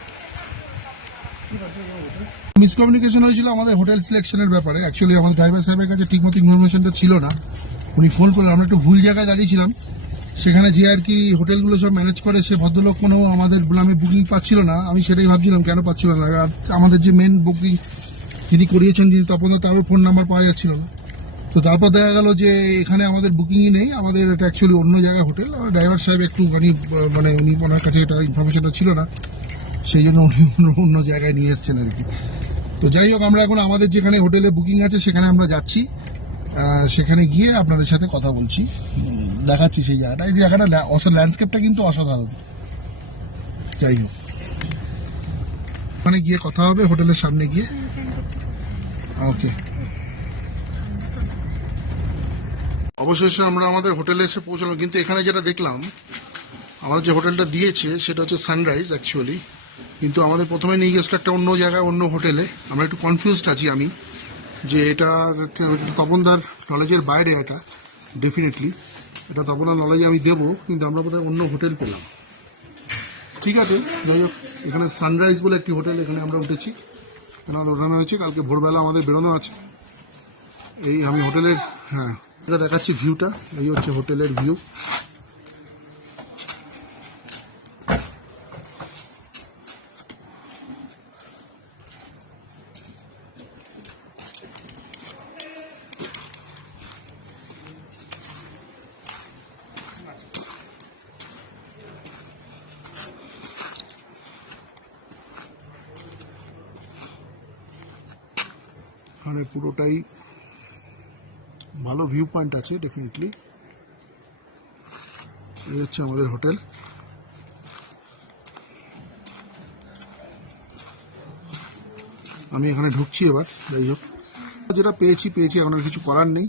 মিসকমিউনিকেশন হয়েছিল আমাদের হোটেল সিলেকশনের ব্যাপারে। অ্যাকচুয়ালি আমাদের ড্রাইভার সাহেবের কাছে ঠিকমতো ইনফরমেশনটা ছিল না, উনি ফোন করলেন, আমরা একটু ভুল জায়গায় দাঁড়িয়েছিলাম। সেখানে যে আর কি হোটেলগুলো সব ম্যানেজ করে সে ভদ্রলোক কোনো আমাদের আমি বুকিং পাচ্ছিল না। আমি সেটাই ভাবছিলাম কেন পাচ্ছিল না, আর আমাদের যে মেন বুকিং যিনি করিয়েছেন, যিনি তপন, তারও ফোন নাম্বার পাওয়া যাচ্ছিল না। তো তারপর দেখা গেল যে এখানে আমাদের বুকিংই নেই, আমাদের এটা অ্যাকচুয়ালি অন্য জায়গায় হোটেল। ড্রাইভার সাহেব একটুখানি মানে উনি ওনার কাছে এটা ইনফরমেশনটা ছিল না, সেই জন্য উনি অন্য জায়গায় নিয়ে এসছেন আর কি। তো যাই হোক, আমরা এখন আমাদের যেখানে হোটেলে বুকিং আছে সেখানে আমরা যাচ্ছি, সেখানে গিয়ে আপনাদের সাথে কথা বলছি, দেখাচ্ছি সেই জায়গাটা। এই জায়গাটা ল্যান্ডস্কেপটা কিন্তু অসাধারণ। যাই হোক, ওখানে গিয়ে কথা হবে হোটেলের সামনে গিয়ে। ওকে, অবশেষে আমরা আমাদের হোটেলে এসে পৌঁছলাম। কিন্তু এখানে যেটা দেখলাম, আমরা যে হোটেলটা দিয়েছে সেটা হচ্ছে সানরাইজ অ্যাকচুয়ালি, কিন্তু আমাদের প্রথমে নিয়ে গেছিল একটা অন্য জায়গায়, অন্য হোটেলে। আমরা একটু কনফিউজড আছি আমি, যে এটা তপনদার নলেজের বাইরে। এটা ডেফিনেটলি এটা তপনদার নলেজে আমি দেবো, কিন্তু আমরা বোধহয় অন্য হোটেল পেলাম। ঠিক আছে, যাই হোক, এখানে সানরাইজ বলে একটি হোটেল, এখানে আমরা উঠেছি, এখানে আমাদের ওঠানো হয়েছে। কালকে ভোরবেলা আমাদের বেরোনো আছে। এই আমি হোটেলের, হ্যাঁ এটা দেখাচ্ছি ভিউটা, এই হচ্ছে হোটেলের ভিউ। এখানে পুরোটাই ভালো ভিউ পয়েন্ট আছে ডেফিনেটলি। এই হচ্ছে আমাদের হোটেল। আমি এখানে ঢুকছি এবার। যাই হোক, যেটা পেয়েছি এখন আর কিছু করার নেই,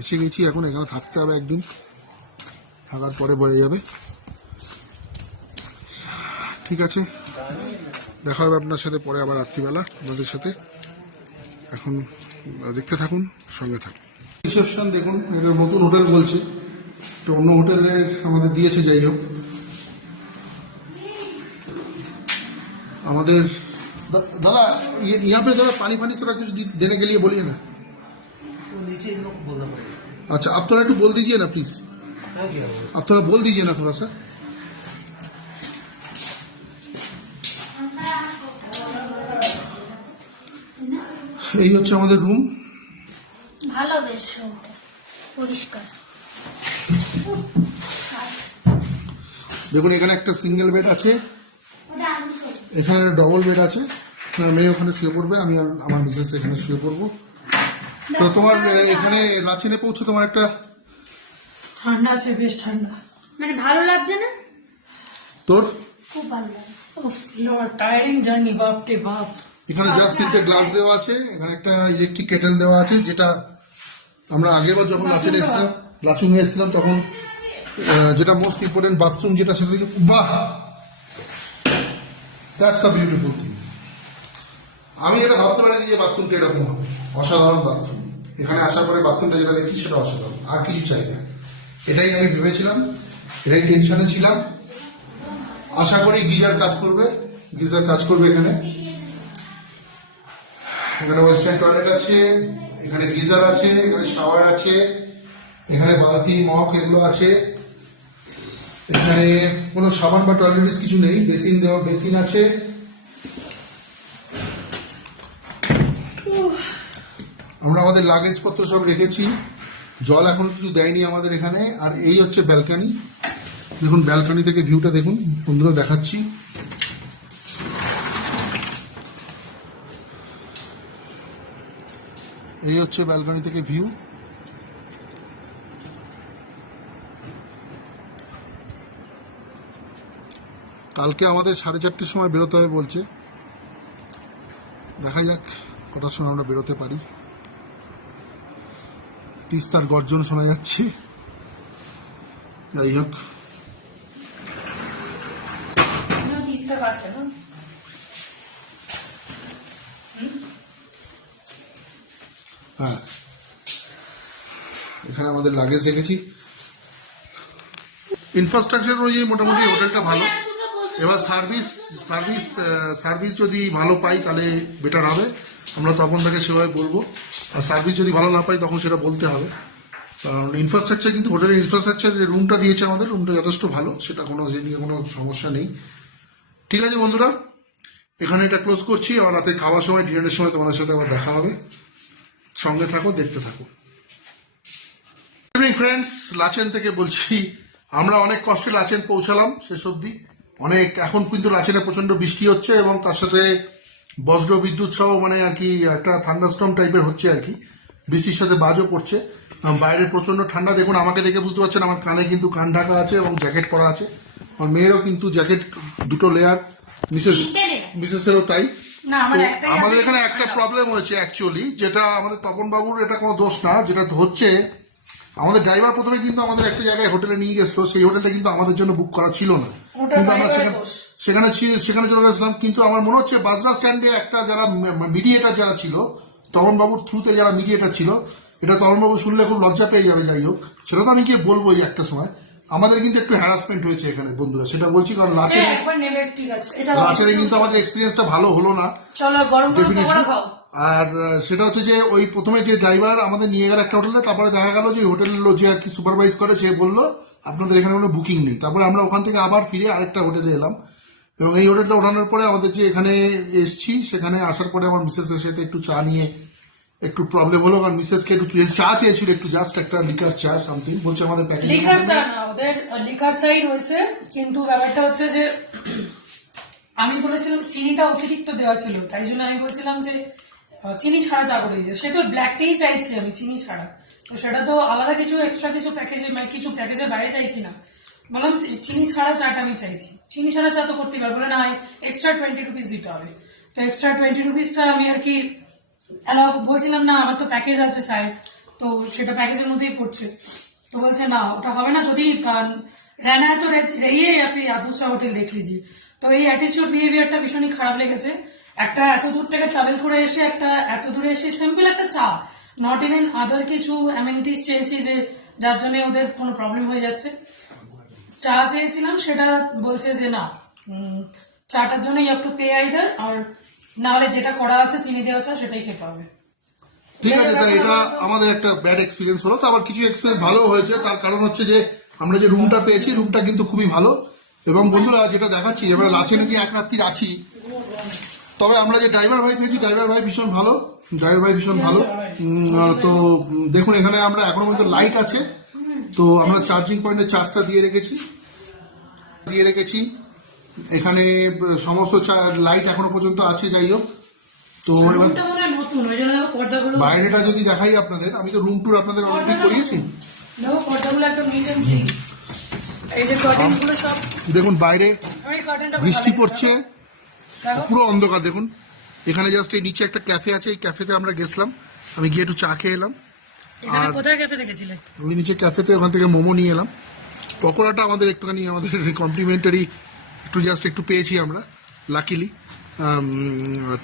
এসে গেছি, এখন এখানে থাকতে হবে একদিন, থাকার পরে বোঝা যাবে। ঠিক আছে, দেখা হবে আপনার সাথে পরে আবার রাত্রিবেলা আপনাদের সাথে। এখন দেখতে থাকুন, সঙ্গে থাকুন। রিসেপশন দেখুন, এটা নতুন হোটেল বলছে, তো অন্য হোটেলের আমাদের দিয়েছে। যাই হোক, আমাদের दादा यहाँ पे थोड़ा पानी फानी थोड़ा कुछ देने के लिए बोलिए ना। वो नीचे इन लोग को बोलना पड़ेगा। अच्छा, आप थोड़ा बोल दीजिए ना प्लीज, क्या किया वो? आप थोड़ा बोल दीजिए ना थोड़ा सा। এই হচ্ছে আমাদের রুম। ভালো বেশ পরিষ্কার। দেখুন, এখানে একটা সিঙ্গেল বেড আছে, এখানে ডবল বেড আছে। মেয়ে ওখানে শুয়ে পড়বে, আমি আর আমার মিসেস এখানে শুয়ে পড়বো। তো তোমার এখানে লাচেনে পৌঁছে তোমার একটা ঠান্ডা আছে, বেশ ঠান্ডা। মানে ভালো লাগছে না? তোর খুব ভালো লাগছে। টায়ারিং জার্নি, বাপ রে বাপ। এখানে জাস্ট তিনটে গ্লাস দেওয়া আছে, এখানে একটা ইলেকট্রিক কেটেল দেওয়া আছে, যেটা আমরা আগেরবার যখন লাচুংয়ে এসেছিলাম তখন যেটা মোস্ট ইম্পর্টেন্ট বাথরুম, যেটা সেটা থেকে বাহ, দ্যাটস আ বিউটিফুল থিং। আমি এটা ভাবতে পারিনি যে বাথরুমটা এরকম হবে। অসাধারণ বাথরুম। এখানে আসার পরে বাথরুমটা যেটা দেখছি সেটা অসাধারণ, আর কিছু চাই না। এটাই আমি ভেবেছিলাম, এটাই টেনশনে ছিলাম। আশা করি গিজার কাজ করবে, এখানে। এখানে ওয়েস্টার্ন টয়লেট আছে, এখানে গিজার আছে, এখানে শাওয়ার আছে, এখানে বালতি মগ এগুলো আছে। এখানে কোনো সাবান বা টয়লেটিস কিছু নেই, বেসিন আছে। আমরা আমাদের লাগেজ পত্র সব রেখেছি, জল এখন কিছু দেয়নি আমাদের এখানে। আর এই হচ্ছে ব্যালকনি, দেখুন ব্যালকনি থেকে ভিউটা দেখুন বন্ধুরা, দেখাচ্ছি। এই হচ্ছে ব্যালকনি থেকে ভিউ। কালকে আমাদের 4:30টার সময় বেরোতে হবে বলছে, দেখা যাক কটার সময় আমরা বেরোতে পারি। তিস্তার গর্জন শোনা যাচ্ছে। যাই হোক, হ্যাঁ, এখানে আমাদের লাগেজ রেখেছি। ইনফ্রাস্ট্রাকচার অনুযায়ী মোটামুটি হোটেলটা ভালো। এবার সার্ভিস যদি ভালো পাই তাহলে বেটার হবে, আমরা তখন থেকে সেভাবে বলবো। আর সার্ভিস যদি ভালো না পাই তখন সেটা বলতে হবে। কারণ ইনফ্রাস্ট্রাকচার, কিন্তু হোটেলের ইনফ্রাস্ট্রাকচার, রুমটা দিয়েছে আমাদের, রুমটা যথেষ্ট ভালো, সেটা কোনো নিয়ে কোনো সমস্যা নেই। ঠিক আছে বন্ধুরা, এখানে এটা ক্লোজ করছি। আর রাতে খাওয়ার সময়, ডিনারের সময় তোমাদের সাথে আবার দেখা হবে। সঙ্গে থাকো, দেখতে থাকো। গুড ইভিনিং ফ্রেন্ডস, লাচেন থেকে বলছি। আমরা অনেক কষ্টে লাচেন পৌঁছালাম শেষ অবধি। এখন কিন্তু লাচেনে প্রচন্ড বৃষ্টি হচ্ছে, এবং তার সাথে বজ্র বিদ্যুৎ সহ মানে আর কি একটা থান্ডারস্টর্ম টাইপের হচ্ছে আর কি। বৃষ্টির সাথে বাজও পড়ছে। বাইরে প্রচন্ড ঠান্ডা। দেখুন, আমাকে দেখে বুঝতে পারছেন আমার কানে কিন্তু কান ঢাকা আছে এবং জ্যাকেট পরা আছে। আমার মেয়েরও কিন্তু জ্যাকেট দুটো লেয়ার, মিসেসেরও তাই। না আমার তো একটাই আমাদের আছে, এখানে একটা প্রবলেম হয়েছে অ্যাকচুয়ালি, যেটা আমাদের তপন বাবুর এটা কোনো দোষ না, যেটা হচ্ছে আমাদের ড্রাইভার প্রথমে কিন্তু আমাদের একটা জায়গায় হোটেলে নিয়ে গেছিল, সেই হোটেলটা কিন্তু আমাদের জন্য বুক করা ছিল না, ওটা কিন্তু আমরা driver-এর দোষ। সেখানে চলে গেছিলাম। কিন্তু আমার মনে হচ্ছে বাজরা স্ট্যান্ডে একটা যারা মিডিয়েটার যারা ছিল, তপন বাবুর থ্রুতে যারা মিডিয়েটার ছিল, এটা তপন বাবু শুনলে খুব লজ্জা পেয়ে যাবে। যাই হোক, সেটা তো আমি গিয়ে বলবোই একটা সময়। আমাদের কিন্তু একটু হ্যারাসমেন্ট হয়েছে এখানে বন্ধুরা, সেটা বলছি, কারণ সে লাচের একবার নেবে, ঠিক আছে, এটা কিন্তু আমাদের এক্সপিরিয়েন্সটা ভালো হলো না চলো গরম গরম Definitely. পকোড়া খাও। আর সেটা হচ্ছে যে ওই প্রথমে যে ড্রাইভার আমাদের নিয়ে গেল একটা হোটেলে, তারপরে দেখা গেল যে হোটেলের যে আর কি সুপারভাইজ করে, সে বললো আপনাদের এখানে কোনো বুকিং নেই। তারপরে আমরা ওখান থেকে আবার ফিরে আরেকটা হোটেলে এলাম, এবং এই হোটেলটা ওঠানোর পরে আমাদের যে এখানে এসছি, সেখানে আসার পরে আমার মিসেসের সাথে একটু চা নিয়ে একটু প্রবলেম হলো, কারণ মিসেসকে একটু চা চেয়েছিল, একটু জাস্ট একটা লিকার চা সামথিং, বলছে আমাদের প্যাকেজ লিকার চা না, ওদের লিকার চাই রয়েছে, কিন্তু ব্যাপারটা হচ্ছে যে আমি বলেছিলাম চিনিটা অতিরিক্ত দেওয়া ছিল, তাই জন্য আমি বলছিলাম যে চিনি ছাড়া চা করে দিতে। সে তো ব্ল্যাক টেই চাইছি আমি, চিনি ছাড়া। তো সেটা তো আলাদা কিছু এক্সট্রা কিছু প্যাকেজে, মানে কিছু প্যাকেজের বাইরে চাইছি না, বললাম চিনি ছাড়া চাটা আমি চাইছি। চিনি ছাড়া চা তো করতেই পারবো না, এক্সট্রা 20 রুপিস দিতে হবে। তো এক্সট্রা 20 রুপিসটা আমি আর কি অ্যালাউ বলছিলাম না, আমার তো প্যাকেজ আছে চায়, তো সেটা প্যাকেজের মধ্যেই পড়ছে। তো বলছে না ওটা হবে না, যদি रहना है तो रहिए या फिर दूसरा होटल देख लीजिए। তো এই অ্যাটিটিউড বিহেভিয়ারটা ভীষণই খারাপ লেগেছে। একটা এত দূর থেকে ট্রাভেল করে এসে, একটা এত দূরে এসে সিম্পল একটা চা, নট ইভেন আদার কিছু অ্যামেনিটিস চেয়েছি যে যার জন্য ওদের কোনো প্রবলেম হয়ে যাচ্ছে। চা চেয়েছিলাম, সেটা বলছে যে না, চাটার জন্য you have to pay either, আর না হলে যেটা করা আছে চিনি দেওয়া চা সেটাই খেতে হবে। ঠিক আছে। তাই এটা আমাদের একটা ব্যাড এক্সপিরিয়েন্স হলো। তো আবার কিছু এক্সপিরিয়েন্স ভালো হয়েছে, তার কারণ হচ্ছে যে আমরা যে রুমটা পেয়েছি, রুমটা কিন্তু খুবই ভালো। এবং বন্ধুরা যেটা দেখাচ্ছি, আমরা লাচেনে যে এক রাত্রি আছি, তবে আমরা যে ড্রাইভার ভাই পেয়েছি, ড্রাইভার ভাই ভীষণ ভালো, তো দেখুন এখানে আমরা এখনো পর্যন্ত লাইট আছে, তো আমরা চার্জিং পয়েন্টে চার্জটা দিয়ে রেখেছি। এখানে সমস্ত লাইট এখনো পর্যন্ত আছে। যাই হোক, তো এবার রুমটা মনে হয় নতুন, ওই জন্য দেখো পর্দাগুলো, বাইরেটা যদি দেখাই আপনাদের, আমি তো রুম ট্যুর আপনাদের অলরেডি করিয়েছি। দেখো পর্দাগুলো একদম নিট এন্ড ক্লিন। এই যে কার্টেন গুলো সব, দেখুন বাইরে আমি কার্টেনটা বৃষ্টি পড়ছে, দেখো পুরো অন্ধকার। দেখুন এখানে জাস্ট এই নিচে একটা ক্যাফে আছে, এই ক্যাফেতে আমরা গেছিলাম, আমি গিয়ে একটু চা খেয়ে এলাম। এখানে আর কোথায় ক্যাফেতে গেছিলে? ওই নিচে ক্যাফেতে, ওখান থেকে মোমো নিয়ে এলাম। পকোড়াটা আমাদের একটুখানি আমাদের কমপ্লিমেন্টারি একটু পেয়েছি আমরা, লাকিলি।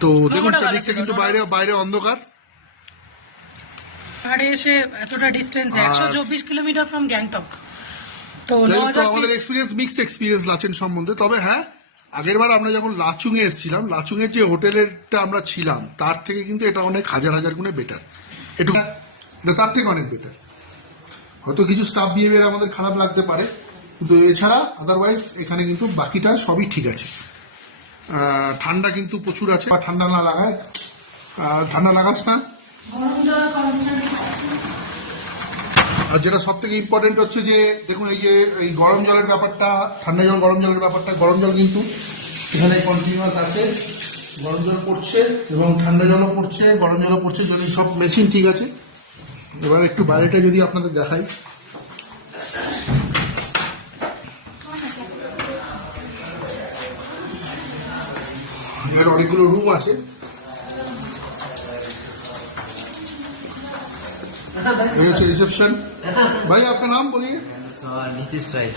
তো দেখুন মোমোটা ভালো চারদিকটা ছিল, কিন্তু বাইরে অন্ধকার। পাহাড়ে এসে এতটা ডিস্টেন্স, 124 কিলোমিটার ফ্রম গ্যাংটক। তো যাই হোক, তো 9000 আমাদের feet। Experience mixed experience Lachen সম্বন্ধে। তবে হ্যাঁ, আগেরবার আমরা যখন লাচুংয়ে এসেছিলাম, লাচুংয়ের যে হোটেলেরটা আমরা ছিলাম, তার থেকে কিন্তু এটা অনেক হাজার গুণে বেটার। এটা তার থেকে অনেক বেটার। হয়তো কিছু স্টাফ বিহেভিয়ার আমাদের খারাপ লাগতে পারে, কিন্তু এছাড়া আদারওয়াইজ এখানে কিন্তু বাকিটা সবই ঠিক আছে। ঠান্ডা কিন্তু প্রচুর আছে, বা ঠান্ডা না লাগায়, ঠান্ডা লাগাস না। গরম জল, আর যেটা সব থেকে ইম্পর্টেন্ট হচ্ছে যে দেখুন, এই গরম জলের ব্যাপারটা, ঠান্ডা জল গরম জলের ব্যাপারটা, গরম জল কিন্তু এখানে কন্টিনিউয়াস আছে, গরম জল পড়ছে এবং ঠান্ডা জলও পড়ছে, গরম জলও পড়ছে, যদি সব মেশিন ঠিক আছে। এবার একটু বাইরেটা যদি আপনাদের দেখাই, এর অনেকগুলো রুম আছে। ये है रिसेप्शन। भाई आपका नाम बोलिए। नीतीश राय।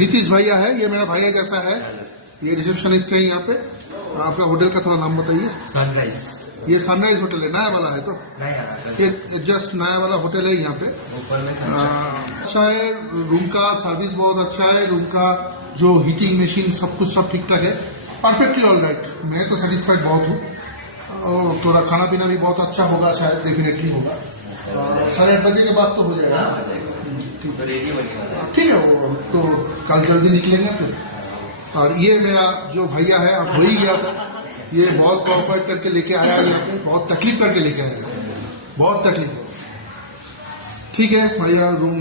नीतीश भैया है, ये मेरा भैया जैसा है, ये रिसेप्शनिस्ट है यहाँ पे। आपका होटल का थोड़ा नाम बताइए। सनराइज। ये सनराइज होटल है, नया वाला है तो नहीं ये जस्ट नया वाला होटल है यहाँ पे। ऊपर में अच्छा है, रूम का सर्विस बहुत अच्छा है, रूम का जो हीटिंग मशीन सब कुछ सब ठीक ठाक है, परफेक्टली ऑल राइट। मैं तो सेटिस्फाइड बहुत हूँ। और थोड़ा खाना पीना भी बहुत अच्छा होगा, शायद डेफिनेटली होगा। 8:30 बजे के बाद तो हो जाएगा। ठीक है, वो तो कल जल्दी निकलेंगे तो। और ये मेरा जो भैया है, अब हो ही गया था, ये बहुत कॉपरेट करके लेके आया है यहाँ पे, बहुत तकलीफ करके लेके आया है, बहुत तकलीफ। ठीक है भैया, रूम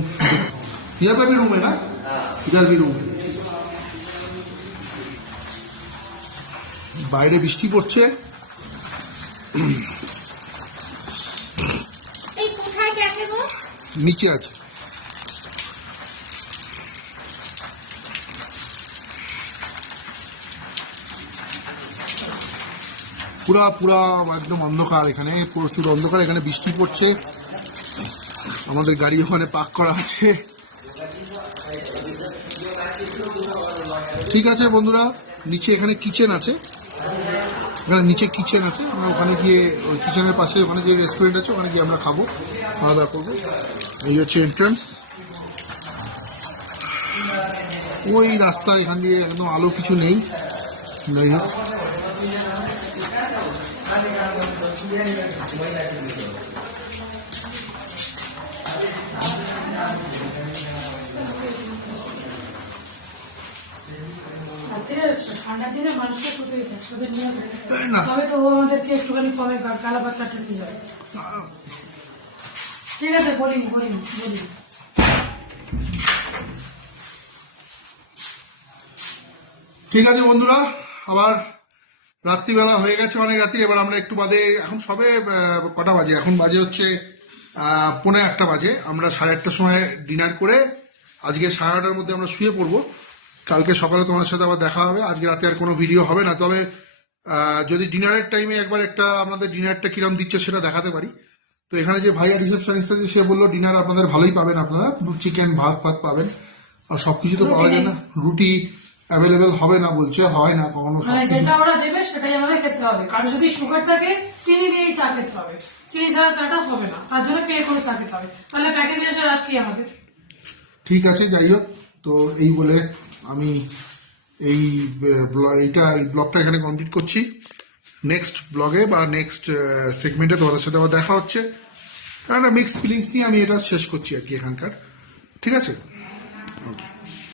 यहाँ पे भी रूम है ना, इधर भी रूम है। বাইরে বৃষ্টি পড়ছে। এই কোথায় ক্যাফে গো? নিচে আছে। পুরা পুরা একদম অন্ধকার, এখানে প্রচুর অন্ধকার, এখানে বৃষ্টি পড়ছে, আমাদের গাড়ি ওখানে পার্ক করা আছে। ঠিক আছে বন্ধুরা, নিচে এখানে কিচেন আছে, এখানে নিচে কিচেন আছে, আমরা ওখানে গিয়ে ওই কিচেনের পাশে ওখানে যে রেস্টুরেন্ট আছে ওখানে গিয়ে আমরা খাবো, খাওয়া দাওয়া করবো। এই হচ্ছে এন্ট্রান্স, ওই রাস্তা, এখান দিয়ে একদম আলো কিছু নেই। যাই হোক, ঠান্ডার দিনে মানুষকে শুধু একসাথে নিয়ে তাই না? তবে তো ও আমাদেরকে একটুখানি কমে কালা পাতলাটা কি যায়। ঠিক আছে, বলিনি। ঠিক আছে বন্ধুরা, আবার রাত্রিবেলা হয়ে গেছে, অনেক রাত্রি। এবার আমরা একটু বাদে, এখন সবে কটা বাজে, এখন বাজে হচ্ছে 1:45 বাজে। আমরা 8:30টার সময় ডিনার করে আজকে 9:30টার মধ্যে আমরা শুয়ে পড়বো। কালকে সকালে তোমার সাথে আবার দেখা হবে। আজকে রাতে আর কোনো ভিডিও হবে না, তবে যদি ডিনারের টাইমে একবার একটা আমাদের ডিনারটা কিরম দিচ্ছে সেটা দেখাতে পারি। তো এখানে যে ভাইয়া রিসেপশনিস্ট আছে সে বললো ডিনার আপনাদের ভালোই পাবেন, আপনারা চিকেন ভাত পাবেন, আর সবকিছু তো পাওয়া যায় না, রুটি অ্যাভেলেবেল হবে না বলছে, হয় না কখনো মানে সবকিছু। যেটা ওরা দেবে সেটাই আমাদের খেতে হবে। কারো যদি সুগার থাকে চিনি দিয়েই চা খেতে হবে, চিনি ছাড়া চাটা হবে না, তার জন্য পে করে চা খেতে হবে। তাহলে প্যাকেজ এসে রাত কি আমাদের। ঠিক আছে, যাই হোক, তো এই বলে আমি এই ব্লগটা এখানে কমপ্লিট করছি। নেক্সট ব্লগে বা নেক্সট সেগমেন্টে তোমাদের সাথে আবার দেখা হচ্ছে। একটা মিক্সড ফিলিংস নিয়ে আমি এটা শেষ করছি আর কি এখানকার। ঠিক আছে।